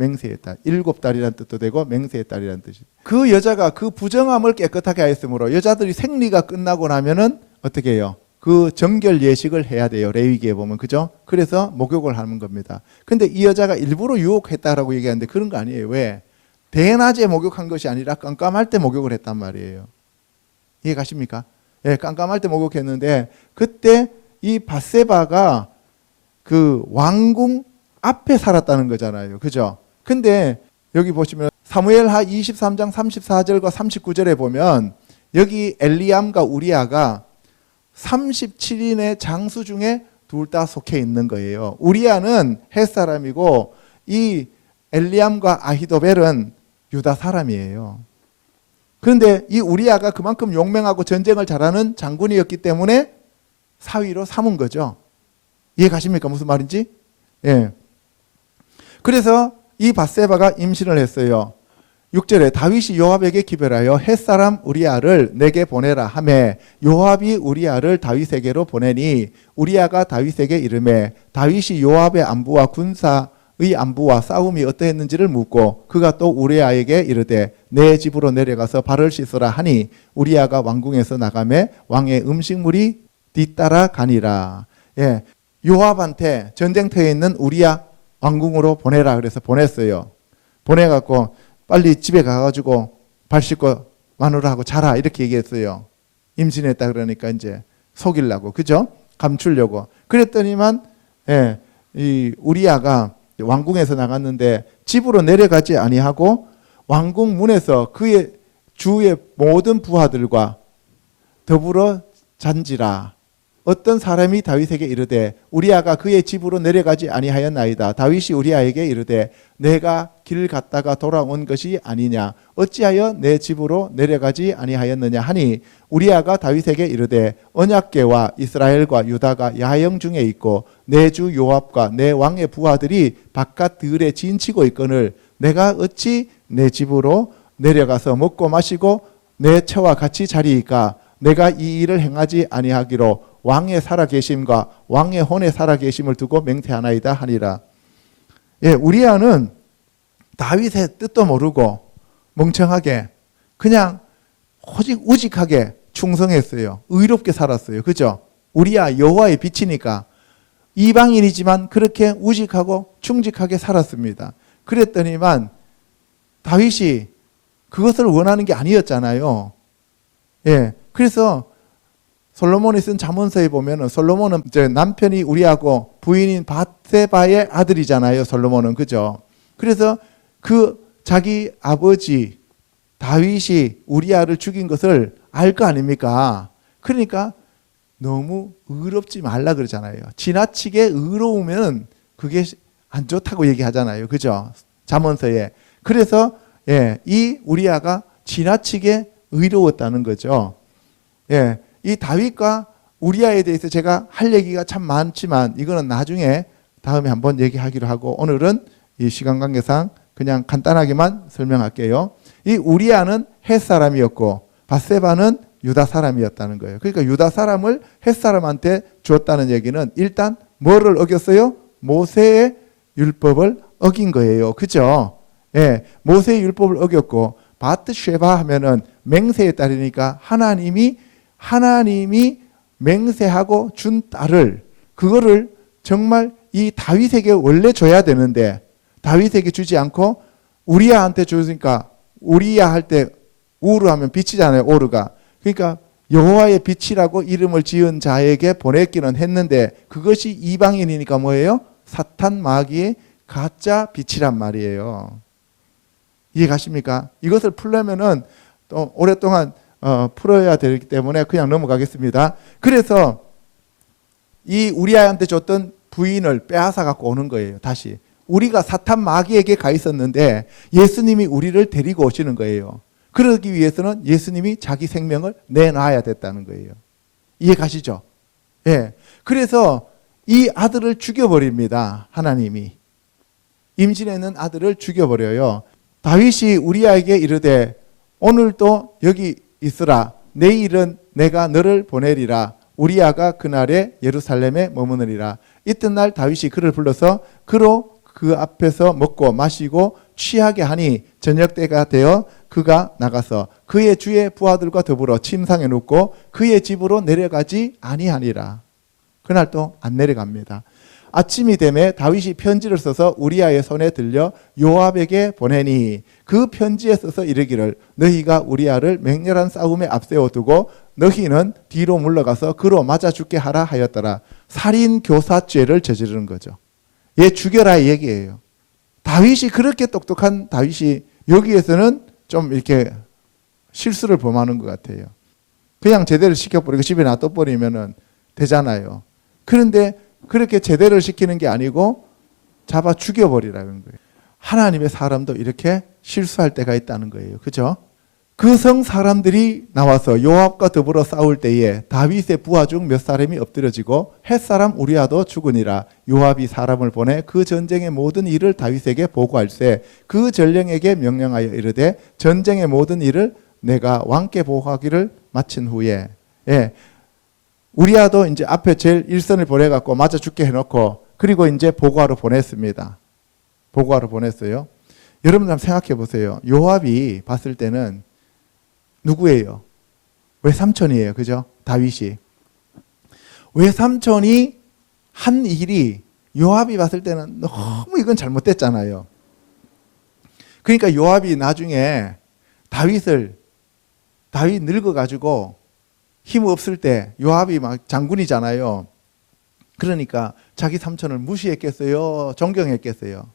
맹세의 딸. 7달이라는 뜻도 되고 맹세의 딸이라는 뜻이. 그 여자가 그 부정함을 깨끗하게 하였으므로 여자들이 생리가 끝나고 나면은 어떻게 해요? 그 정결 예식을 해야 돼요. 레위기에 보면. 그죠? 그래서 목욕을 하는 겁니다. 근데 이 여자가 일부러 유혹했다라고 얘기하는데 그런 거 아니에요. 왜? 대낮에 목욕한 것이 아니라 깜깜할 때 목욕을 했단 말이에요. 이해 가십니까? 예, 깜깜할 때 목욕했는데 그때 이 밧세바가 그 왕궁 앞에 살았다는 거잖아요. 그죠? 근데 여기 보시면 사무엘하 23장 34절과 39절에 보면 여기 엘리암과 우리아가 37인의 장수 중에 둘 다 속해 있는 거예요. 우리아는 헷 사람이고 이 엘리암과 아히도벨은 유다 사람이에요. 그런데 이 우리아가 그만큼 용맹하고 전쟁을 잘하는 장군이었기 때문에 사위로 삼은 거죠. 이해 가십니까? 무슨 말인지? 예. 그래서 이 밧세바가 임신을 했어요. 6절에 다윗이 요압에게 기별하여 햇사람 우리아를 내게 보내라 하매 요압이 우리아를 다윗에게로 보내니 우리아가 다윗에게 이르매 다윗이 요압의 안부와 군사의 안부와 싸움이 어떠했는지를 묻고 그가 또 우리아에게 이르되 내 집으로 내려가서 발을 씻으라 하니 우리아가 왕궁에서 나가매 왕의 음식물이 뒤따라 가니라. 예, 요압한테 전쟁터에 있는 우리아 왕궁으로 보내라 그래서 보냈어요. 보내갖고 빨리 집에 가가지고 발 씻고 마누라하고 자라 이렇게 얘기했어요. 임신했다 그러니까 이제 속이려고, 그죠? 감추려고. 그랬더니만 예, 이 우리아가 왕궁에서 나갔는데 집으로 내려가지 아니하고 왕궁 문에서 그의 주의 모든 부하들과 더불어 잔지라. 어떤 사람이 다윗에게 이르되 우리아가 그의 집으로 내려가지 아니하였나이다. 다윗이 우리아에게 이르되 내가 길 갔다가 돌아온 것이 아니냐 어찌하여 내 집으로 내려가지 아니하였느냐 하니 우리아가 다윗에게 이르되 언약궤와 이스라엘과 유다가 야영 중에 있고 내 주 요압과 내 왕의 부하들이 바깥 들에 진치고 있거늘 내가 어찌 내 집으로 내려가서 먹고 마시고 내 처와 같이 자리이까 내가 이 일을 행하지 아니하기로 왕의 살아계심과 왕의 혼의 살아계심을 두고 맹세하나이다 하니라. 예, 우리아는 다윗의 뜻도 모르고 멍청하게 그냥 오직 우직하게 충성했어요. 의롭게 살았어요. 그죠? 우리아 여호와의 빛이니까 이방인이지만 그렇게 우직하고 충직하게 살았습니다. 그랬더니만 다윗이 그것을 원하는 게 아니었잖아요. 예, 그래서 솔로몬이 쓴 잠언서에 보면은 솔로몬은 이제 남편이 우리하고 부인인 밧세바의 아들이잖아요. 솔로몬은 그죠? 그래서 그 자기 아버지 다윗이 우리아를 죽인 것을 알 거 아닙니까? 그러니까 너무 의롭지 말라 그러잖아요. 지나치게 의로우면 그게 안 좋다고 얘기하잖아요. 그죠? 잠언서에. 그래서 예, 이 우리아가 지나치게 의로웠다는 거죠. 예. 이 다윗과 우리아에 대해서 제가 할 얘기가 참 많지만 이거는 나중에 다음에 한번 얘기하기로 하고 오늘은 이 시간 관계상 그냥 간단하게만 설명할게요. 이 우리아는 헷 사람이었고 밧세바는 유다 사람이었다는 거예요. 그러니까 유다 사람을 헷 사람한테 주었다는 얘기는 일단 뭐를 어겼어요? 모세의 율법을 어긴 거예요. 그죠? 예, 모세의 율법을 어겼고 밧세바 하면은 맹세의 딸이니까 하나님이 맹세하고 준 딸을 그거를 정말 이 다윗에게 원래 줘야 되는데 다윗에게 주지 않고 우리아한테 주니까 우리아 할 때 우르 하면 빛이잖아요. 오르가. 그러니까 여호와의 빛이라고 이름을 지은 자에게 보냈기는 했는데 그것이 이방인이니까 뭐예요? 사탄 마귀의 가짜 빛이란 말이에요. 이해 가십니까? 이것을 풀려면은 또 오랫동안 풀어야 되기 때문에 그냥 넘어가겠습니다. 그래서 이 우리아한테 줬던 부인을 빼앗아 갖고 오는 거예요. 다시 우리가 사탄 마귀에게 가 있었는데 예수님이 우리를 데리고 오시는 거예요. 그러기 위해서는 예수님이 자기 생명을 내놔야 됐다는 거예요. 이해 가시죠? 예. 그래서 이 아들을 죽여버립니다. 하나님이 임신했는 아들을 죽여버려요. 다윗이 우리아에게 이르되 오늘도 여기 있으라. 내일은 내가 너를 보내리라. 우리아가 그날에 예루살렘에 머무느리라. 이튿날 다윗이 그를 불러서 그로 그 앞에서 먹고 마시고 취하게 하니 저녁 때가 되어 그가 나가서 그의 주의 부하들과 더불어 침상에 눕고 그의 집으로 내려가지 아니하니라. 그날 또 안 내려갑니다. 아침이 되매 다윗이 편지를 써서 우리아의 손에 들려 요압에게 보내니 그 편지에 써서 이르기를 너희가 우리아를 맹렬한 싸움에 앞세워 두고 너희는 뒤로 물러가서 그로 맞아 죽게 하라 하였더라. 살인 교사죄를 저지르는 거죠. 얘 죽여라 이 얘기예요. 다윗이 그렇게 똑똑한 다윗이 여기에서는 좀 이렇게 실수를 범하는 것 같아요. 그냥 제대로 시켜버리고 집에 놔둬버리면 되잖아요. 그런데 그렇게 제대로 시키는 게 아니고 잡아 죽여버리라는 거예요. 하나님의 사람도 이렇게 실수할 때가 있다는 거예요. 그죠? 그 성 사람들이 나와서 요압과 더불어 싸울 때에 다윗의 부하 중 몇 사람이 엎드려지고 햇사람 우리아도 죽으니라. 요압이 사람을 보내 그 전쟁의 모든 일을 다윗에게 보고할세 그 전령에게 명령하여 이르되 전쟁의 모든 일을 내가 왕께 보고하기를 마친 후에 우리아도 이제 앞에 제일 일선을 보내갖고 맞아 죽게 해놓고 그리고 이제 보고하러 보냈습니다. 보고하러 보냈어요. 여러분 한번 생각해 보세요. 요압이 봤을 때는 누구예요? 외삼촌이에요. 그죠? 다윗이. 외삼촌이 한 일이 요압이 봤을 때는 너무 이건 잘못됐잖아요. 그러니까 요압이 나중에 다윗 늙어가지고 힘 없을 때 요압이 막 장군이잖아요. 그러니까 자기 삼촌을 무시했겠어요? 존경했겠어요?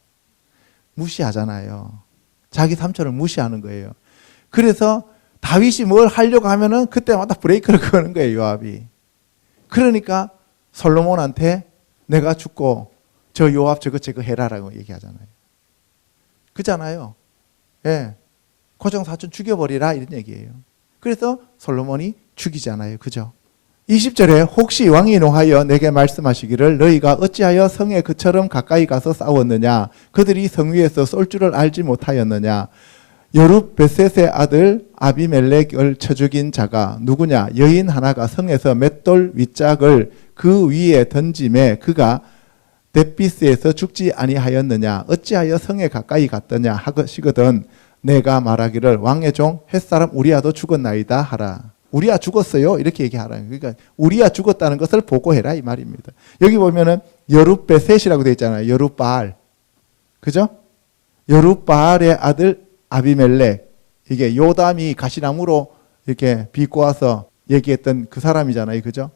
무시하잖아요. 자기 삼촌을 무시하는 거예요. 그래서 다윗이 뭘 하려고 하면은 그때마다 브레이크를 거는 거예요, 요압이. 그러니까 솔로몬한테 내가 죽고 저 요압 저거 해라라고 얘기하잖아요. 그잖아요. 예. 고종 사촌 죽여버리라 이런 얘기예요. 그래서 솔로몬이 죽이잖아요. 그죠? 20절에 혹시 왕이 노하여 내게 말씀하시기를 너희가 어찌하여 성에 그처럼 가까이 가서 싸웠느냐 그들이 성 위에서 쏠 줄을 알지 못하였느냐 여룻베셋의 아들 아비멜렉을 쳐 죽인 자가 누구냐 여인 하나가 성에서 맷돌 윗짝을 그 위에 던짐에 그가 뎁비스에서 죽지 아니하였느냐 어찌하여 성에 가까이 갔더냐 하시거든 내가 말하기를 왕의 종 햇사람 우리아도 죽었나이다 하라. 우리아 죽었어요 이렇게 얘기하라. 그러니까 우리아 죽었다는 것을 보고해라 이 말입니다. 여기 보면은 여룻베셋이라고 되어 있잖아요. 여룻바알. 그죠? 여룻바알의 아들 아비멜렉. 이게 요담이 가시나무로 이렇게 비꼬아서 얘기했던 그 사람이잖아요. 그죠?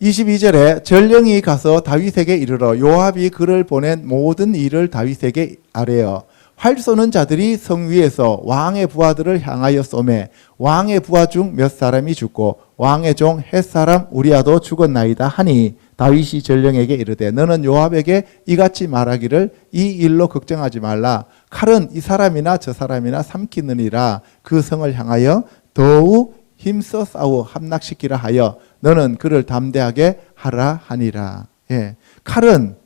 22절에 전령이 가서 다윗에게 이르러 요압이 그를 보낸 모든 일을 다윗에게 아뢰어 활 쏘는 자들이 성 위에서 왕의 부하들을 향하여 쏘매 왕의 부하 중 몇 사람이 죽고 왕의 종 햇사람 우리아도 죽었나이다 하니 다윗이 전령에게 이르되 너는 요압에게 이같이 말하기를 이 일로 걱정하지 말라 칼은 이 사람이나 저 사람이나 삼키느니라 그 성을 향하여 더욱 힘써 싸워 함락시키라 하여 너는 그를 담대하게 하라 하니라. 예. 칼은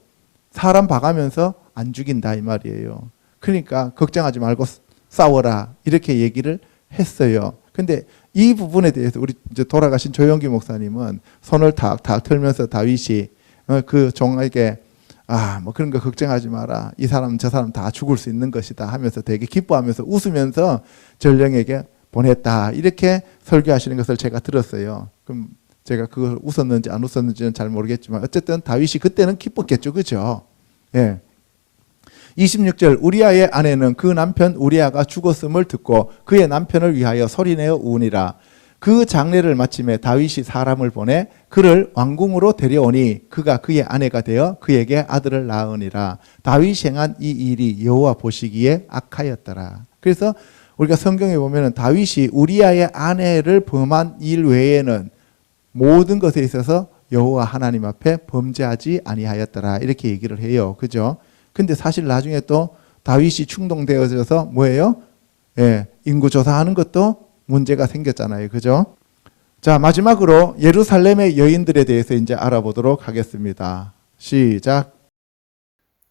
사람 봐가면서 안 죽인다 이 말이에요. 그러니까 걱정하지 말고 싸워라 이렇게 얘기를 했어요. 근데 이 부분에 대해서 우리 이제 돌아가신 조영기 목사님은 손을 탁탁 털면서 다윗이 그 종에게 뭐 그런 거 걱정하지 마라. 이 사람 저 사람 다 죽을 수 있는 것이다 하면서 되게 기뻐하면서 웃으면서 전령에게 보냈다. 이렇게 설교하시는 것을 제가 들었어요. 그럼 제가 그걸 웃었는지 안 웃었는지는 잘 모르겠지만 어쨌든 다윗이 그때는 기뻤겠죠. 그죠? 예. 26절 우리아의 아내는 그 남편 우리아가 죽었음을 듣고 그의 남편을 위하여 소리내어 우니라. 그 장례를 마침에 다윗이 사람을 보내 그를 왕궁으로 데려오니 그가 그의 아내가 되어 그에게 아들을 낳으니라. 다윗이 행한 이 일이 여호와 보시기에 악하였더라. 그래서 우리가 성경에 보면은 다윗이 우리아의 아내를 범한 일 외에는 모든 것에 있어서 여호와 하나님 앞에 범죄하지 아니하였더라. 이렇게 얘기를 해요. 그죠? 근데 사실 나중에 또 다윗이 충동되어져서 뭐예요? 예, 인구 조사하는 것도 문제가 생겼잖아요. 그죠? 자, 마지막으로 예루살렘의 여인들에 대해서 이제 알아보도록 하겠습니다. 시작.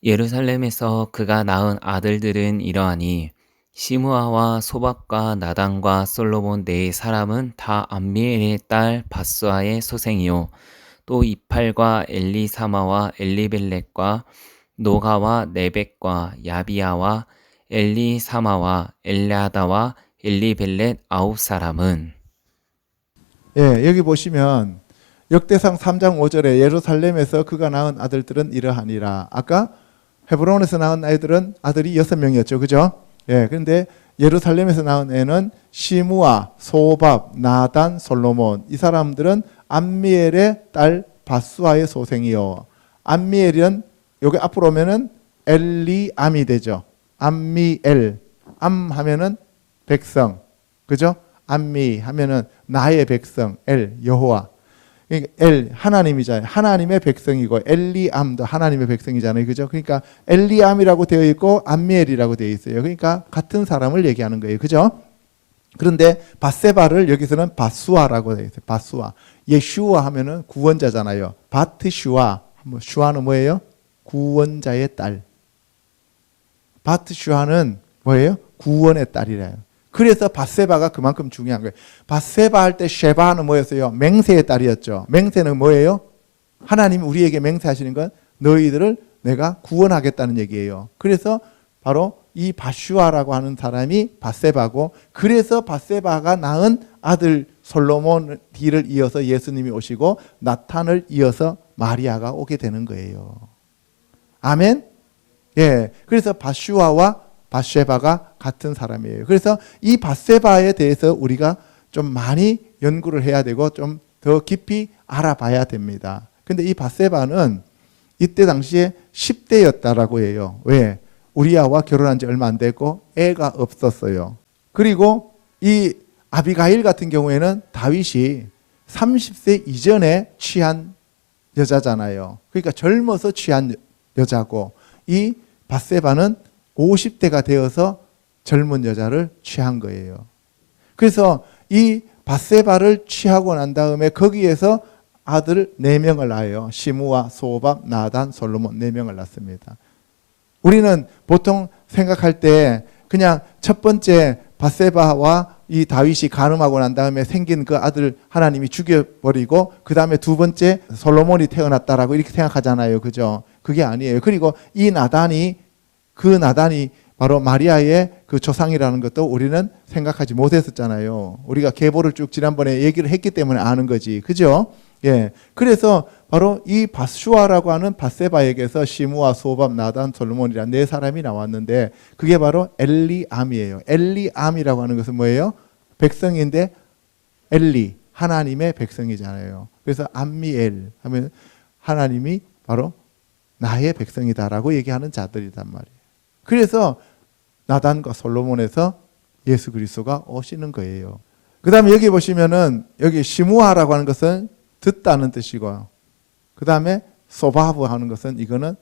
예루살렘에서 그가 낳은 아들들은 이러하니 시므아와 소박과 나단과 솔로몬 네 사람은 다 암미엘의 딸 바스와의 소생이요 또 이팔과 엘리사마와 엘리벨렉과 노가와 네벡과 야비야와 엘리사마와 엘라다와 엘리벨렛 9사람은 예, 여기 보시면 역대상 3장 5절에 예루살렘에서 그가 낳은 아들들은 이러하니라. 아까 헤브론에서 낳은 아들이 6명이었죠. 그죠? 예, 그런데 예루살렘에서 낳은 애는 시므아, 소밥, 나단, 솔로몬. 이 사람들은 암미엘의 딸 바수아의 소생이요. 암미엘은 여기 앞으로 오면은 엘리암이 되죠. 암미엘. 암 하면은 백성. 그죠? 암미 하면은 나의 백성, 엘 여호와. 그러니까 엘 하나님이잖아요. 하나님의 백성이고 엘리암도 하나님의 백성이잖아요. 그죠? 그러니까 엘리암이라고 되어 있고 암미엘이라고 되어 있어요. 그러니까 같은 사람을 얘기하는 거예요. 그죠? 그런데 바세바를 여기서는 바수아라고 되어 있어요. 바수아. 예슈아 하면은 구원자잖아요. 바트슈아. 슈아는 뭐예요? 구원자의 딸. 바트슈아는 뭐예요? 구원의 딸이래요. 그래서 바세바가 그만큼 중요한 거예요. 바세바 할 때 쉐바는 뭐였어요? 맹세의 딸이었죠. 맹세는 뭐예요? 하나님이 우리에게 맹세하시는 건 너희들을 내가 구원하겠다는 얘기예요. 그래서 바로 이 바슈아라고 하는 사람이 바세바고, 그래서 바세바가 낳은 아들 솔로몬 뒤를 이어서 예수님이 오시고 나탄을 이어서 마리아가 오게 되는 거예요. 아멘. 예. 그래서 바슈아와 바세바가 같은 사람이에요. 그래서 이 바세바에 대해서 우리가 좀 많이 연구를 해야 되고 좀 더 깊이 알아봐야 됩니다. 근데 이 바세바는 이때 당시에 10대였다라고 해요. 왜? 우리아와 결혼한 지 얼마 안 됐고 애가 없었어요. 그리고 이 아비가일 같은 경우에는 다윗이 30세 이전에 취한 여자잖아요. 그러니까 젊어서 취한 여자고, 이 바세바는 50대가 되어서 젊은 여자를 취한 거예요. 그래서 이 바세바를 취하고 난 다음에 거기에서 아들 4명을 낳아요. 시므와 소밥, 나단, 솔로몬 4명을 낳습니다. 우리는 보통 생각할 때 그냥 첫 번째 바세바와 이 다윗이 간음하고 난 다음에 생긴 그 아들 하나님이 죽여버리고 그 다음에 두 번째 솔로몬이 태어났다라고 이렇게 생각하잖아요. 그죠? 그게 아니에요. 그리고 이 나단이 바로 마리아의 그 조상이라는 것도 우리는 생각하지 못했었잖아요. 우리가 계보를 쭉 지난번에 얘기를 했기 때문에 아는 거지. 그죠? 예. 그래서 바로 이 바슈아라고 하는 바세바에게서 시므와 소밥, 나단, 솔로몬이란 4사람이 나왔는데 그게 바로 엘리암이에요. 엘리암이라고 하는 것은 뭐예요? 백성인데 엘리, 하나님의 백성이잖아요. 그래서 암미엘 하면 하나님이 바로 나의 백성이다라고 얘기하는 자들이단 말이에요. 그래서 나단과 솔로몬에서 예수 그리스도가 오시는 거예요. 그 다음에 여기 보시면은 여기 시므아라고 하는 것은 듣다는 뜻이고, 그 다음에 소바브 하는 것은 이거는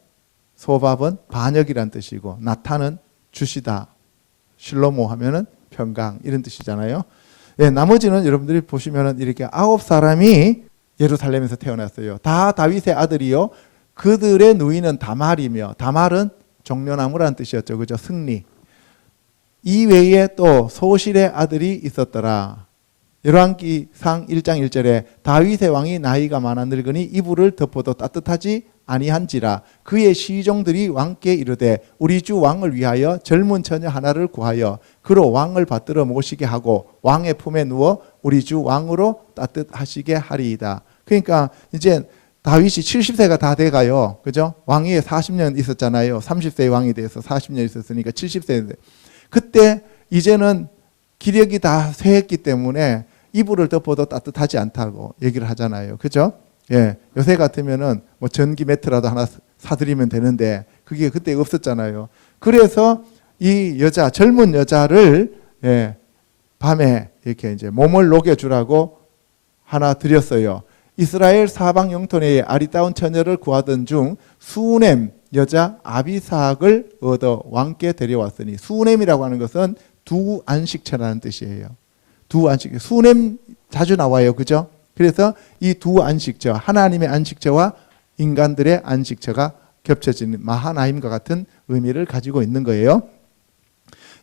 소밥은 반역이란 뜻이고, 나탄은 주시다, 실로모 하면은 평강 이런 뜻이잖아요. 예, 나머지는 여러분들이 보시면은 이렇게 9사람이 예루살렘에서 태어났어요. 다 다윗의 아들이요. 그들의 누이는 다말이며, 다말은 종려나무라는 뜻이었죠. 그죠? 승리. 이 외에 또 소실의 아들이 있었더라. 열왕기상 1장 1절에 다윗의 왕이 나이가 많아 늙으니 이불을 덮어도 따뜻하지 아니한지라. 그의 시종들이 왕께 이르되 우리 주 왕을 위하여 젊은 처녀 하나를 구하여 그로 왕을 받들어 모시게 하고 왕의 품에 누워 우리 주 왕으로 따뜻하시게 하리이다. 그러니까 이제 다윗이 70세가 다 돼가요. 그죠? 왕위에 40년 있었잖아요. 30세의 왕이 돼서 40년 있었으니까 70세인데, 그때 이제는 기력이 다 쇠했기 때문에 이불을 덮어도 따뜻하지 않다고 얘기를 하잖아요. 그죠? 예. 요새 같으면은 뭐 전기 매트라도 하나 사드리면 되는데 그게 그때 없었잖아요. 그래서 이 여자, 젊은 여자를 예, 밤에 이렇게 이제 몸을 녹여주라고 하나 드렸어요. 이스라엘 사방 영토 내에 아리따운 처녀를 구하던 중 수넴 여자 아비삭을 얻어 왕께 데려왔으니, 수넴이라고 하는 것은 두 안식처라는 뜻이에요. 두 안식, 수넴 자주 나와요. 그죠? 그래서 이 두 안식처, 하나님의 안식처와 인간들의 안식처가 겹쳐지는 마하나임과 같은 의미를 가지고 있는 거예요.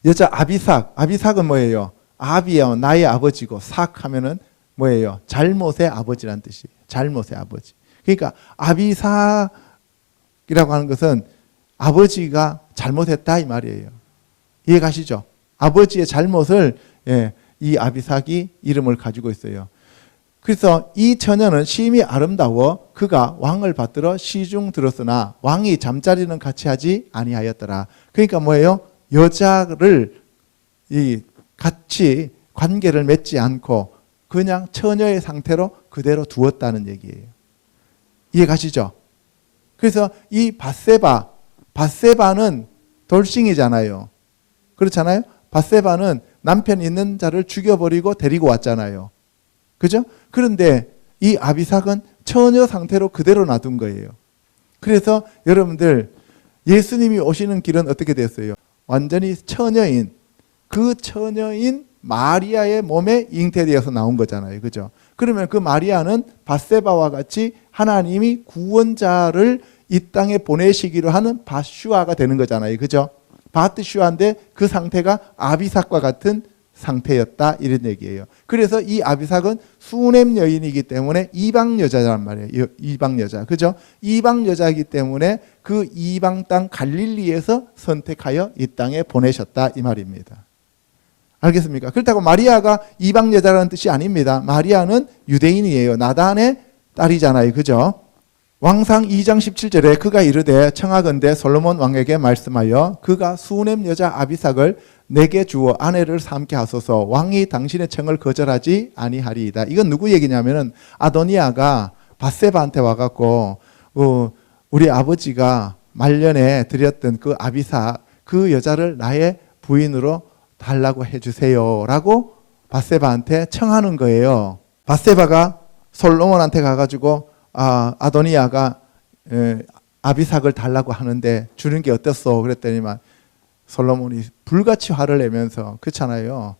여자 아비삭, 아비삭은 뭐예요? 아비요, 나의 아버지고, 삭 하면은 뭐예요? 잘못의 아버지란 뜻이에요. 잘못의 아버지. 그러니까 아비삭이라고 하는 것은 아버지가 잘못했다 이 말이에요. 이해 가시죠? 아버지의 잘못을 이 아비삭이 이름을 가지고 있어요. 그래서 이 처녀는 심히 아름다워 그가 왕을 받들어 시중 들었으나 왕이 잠자리는 같이 하지 아니하였더라. 그러니까 뭐예요? 여자를 같이 관계를 맺지 않고 그냥 처녀의 상태로 그대로 두었다는 얘기예요. 이해 가시죠? 그래서 이 밧세바는 돌싱이잖아요. 그렇잖아요? 밧세바는 남편 있는 자를 죽여버리고 데리고 왔잖아요. 그죠? 그런데 이 아비삭은 처녀 상태로 그대로 놔둔 거예요. 그래서 여러분들 예수님이 오시는 길은 어떻게 됐어요? 완전히 처녀인 그 처녀인 마리아의 몸에 잉태되어서 나온 거잖아요. 그죠? 그러면 그 마리아는 밧세바와 같이 하나님이 구원자를 이 땅에 보내시기로 하는 밧슈아가 되는 거잖아요. 그죠? 밧슈아인데 그 상태가 아비삭과 같은 상태였다 이런 얘기예요. 그래서 이 아비삭은 수냄 여인이기 때문에 이방 여자란 말이에요. 이방 여자. 그죠? 이방 여자이기 때문에 그 이방 땅 갈릴리에서 선택하여 이 땅에 보내셨다 이 말입니다. 알겠습니까? 그렇다고 마리아가 이방 여자라는 뜻이 아닙니다. 마리아는 유대인이에요. 나단의 딸이잖아요. 그죠? 왕상 2장 17절에 그가 이르되 청하건대 솔로몬 왕에게 말씀하여 그가 수냄 여자 아비삭을 내게 주어 아내를 삼게 하소서. 왕이 당신의 청을 거절하지 아니하리이다. 이건 누구 얘기냐면은 아도니아가 밧세바한테 와갖고 우리 아버지가 말년에 드렸던 그 아비삭 그 여자를 나의 부인으로 달라고 해주세요라고 밧세바한테 청하는 거예요. 밧세바가 솔로몬한테 가가지고 아도니아가 아비삭을 달라고 하는데 주는 게 어땠어? 그랬더니만 솔로몬이 불같이 화를 내면서 그렇잖아요.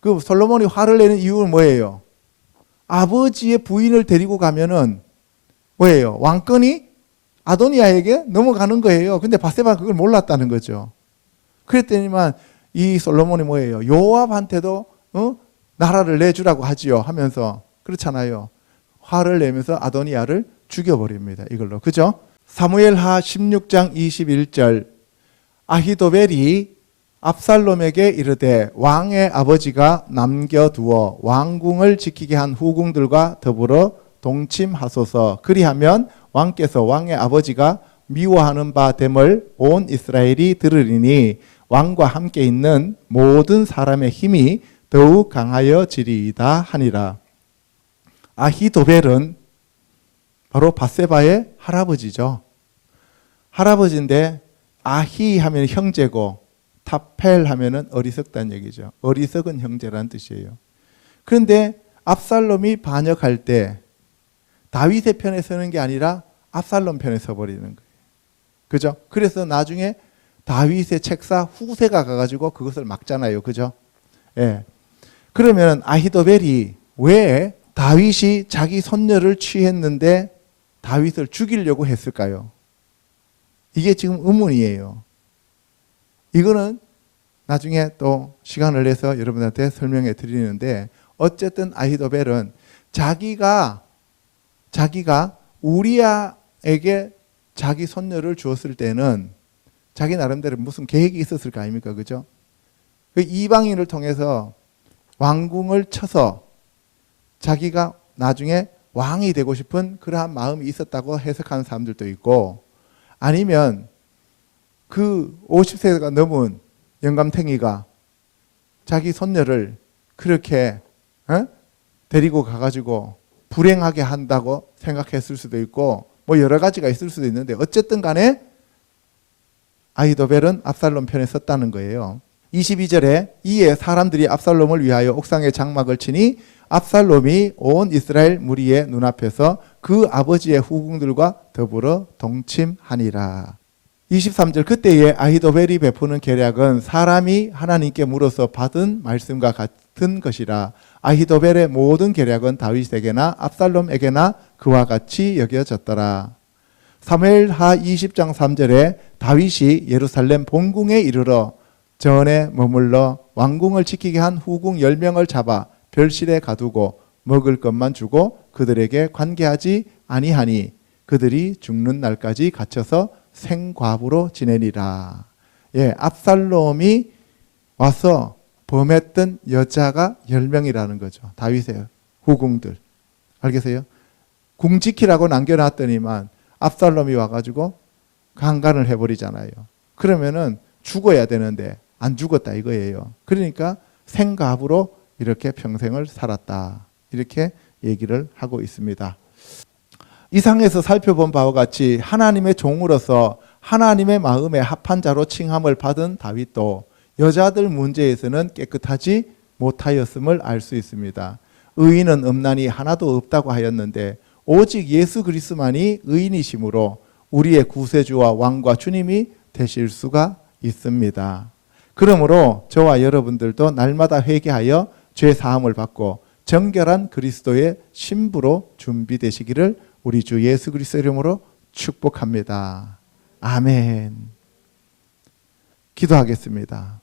그 솔로몬이 화를 내는 이유는 뭐예요? 아버지의 부인을 데리고 가면은 뭐예요? 왕권이 아도니아에게 넘어가는 거예요. 근데 밧세바가 그걸 몰랐다는 거죠. 그랬더니만 이 솔로몬이 뭐예요? 요압한테도 나라를 내주라고 하지요 하면서 그렇잖아요. 화를 내면서 아도니아를 죽여버립니다. 이걸로. 그죠? 사무엘하 16장 21절 아히도벨이 압살롬에게 이르되 왕의 아버지가 남겨두어 왕궁을 지키게 한 후궁들과 더불어 동침하소서. 그리하면 왕께서 왕의 아버지가 미워하는 바 됨을 온 이스라엘이 들으리니 왕과 함께 있는 모든 사람의 힘이 더욱 강하여지리이다 하니라. 아히도벨은 바로 밧세바의 할아버지죠. 할아버지인데 아히 하면 형제고 타펠 하면은 어리석다는 얘기죠. 어리석은 형제라는 뜻이에요. 그런데 압살롬이 반역할 때 다윗의 편에 서는 게 아니라 압살롬 편에 서버리는 거예요. 그죠? 그래서 나중에 다윗의 책사 후세가 가가지고 그것을 막잖아요. 그죠? 예. 그러면 아히도벨이 왜 다윗이 자기 손녀를 취했는데 다윗을 죽이려고 했을까요? 이게 지금 의문이에요. 이거는 나중에 또 시간을 내서 여러분한테 설명해 드리는데 어쨌든 아히도벨은 자기가 우리아에게 자기 손녀를 주었을 때는 자기 나름대로 무슨 계획이 있었을 거 아닙니까? 그죠? 그 이방인을 통해서 왕궁을 쳐서 자기가 나중에 왕이 되고 싶은 그러한 마음이 있었다고 해석하는 사람들도 있고 아니면 그 50세가 넘은 영감탱이가 자기 손녀를 그렇게 데리고 가가지고 불행하게 한다고 생각했을 수도 있고 뭐 여러 가지가 있을 수도 있는데 어쨌든 간에 아히도벨은 압살롬 편에 섰다는 거예요. 22절에 이에 사람들이 압살롬을 위하여 옥상에 장막을 치니 압살롬이 온 이스라엘 무리의 눈앞에서 그 아버지의 후궁들과 더불어 동침하니라. 23절 그때에 아히도벨이 베푸는 계략은 사람이 하나님께 물어서 받은 말씀과 같은 것이라. 아히도벨의 모든 계략은 다윗에게나 압살롬에게나 그와 같이 여겨졌더라. 사무엘하 20장 3절에 다윗이 예루살렘 본궁에 이르러 전에 머물러 왕궁을 지키게 한 후궁 10명을 잡아 별실에 가두고 먹을 것만 주고 그들에게 관계하지 아니하니 그들이 죽는 날까지 갇혀서 생과부로 지내니라. 예, 압살롬이 와서 범했던 여자가 10명이라는 거죠. 다윗의 후궁들. 알겠어요? 궁 지키라고 남겨놨더니만 압살롬이 와가지고 강간을 해버리잖아요. 그러면은 죽어야 되는데 안 죽었다 이거예요. 그러니까 생갑으로 이렇게 평생을 살았다. 이렇게 얘기를 하고 있습니다. 이상에서 살펴본 바와 같이 하나님의 종으로서 하나님의 마음에 합한 자로 칭함을 받은 다윗도 여자들 문제에서는 깨끗하지 못하였음을 알 수 있습니다. 의인은 없나니 하나도 없다고 하였는데 오직 예수 그리스도만이 의인이심으로 우리의 구세주와 왕과 주님이 되실 수가 있습니다. 그러므로 저와 여러분들도 날마다 회개하여 죄 사함을 받고 정결한 그리스도의 신부로 준비되시기를 우리 주 예수 그리스도 이름으로 축복합니다. 아멘. 기도하겠습니다.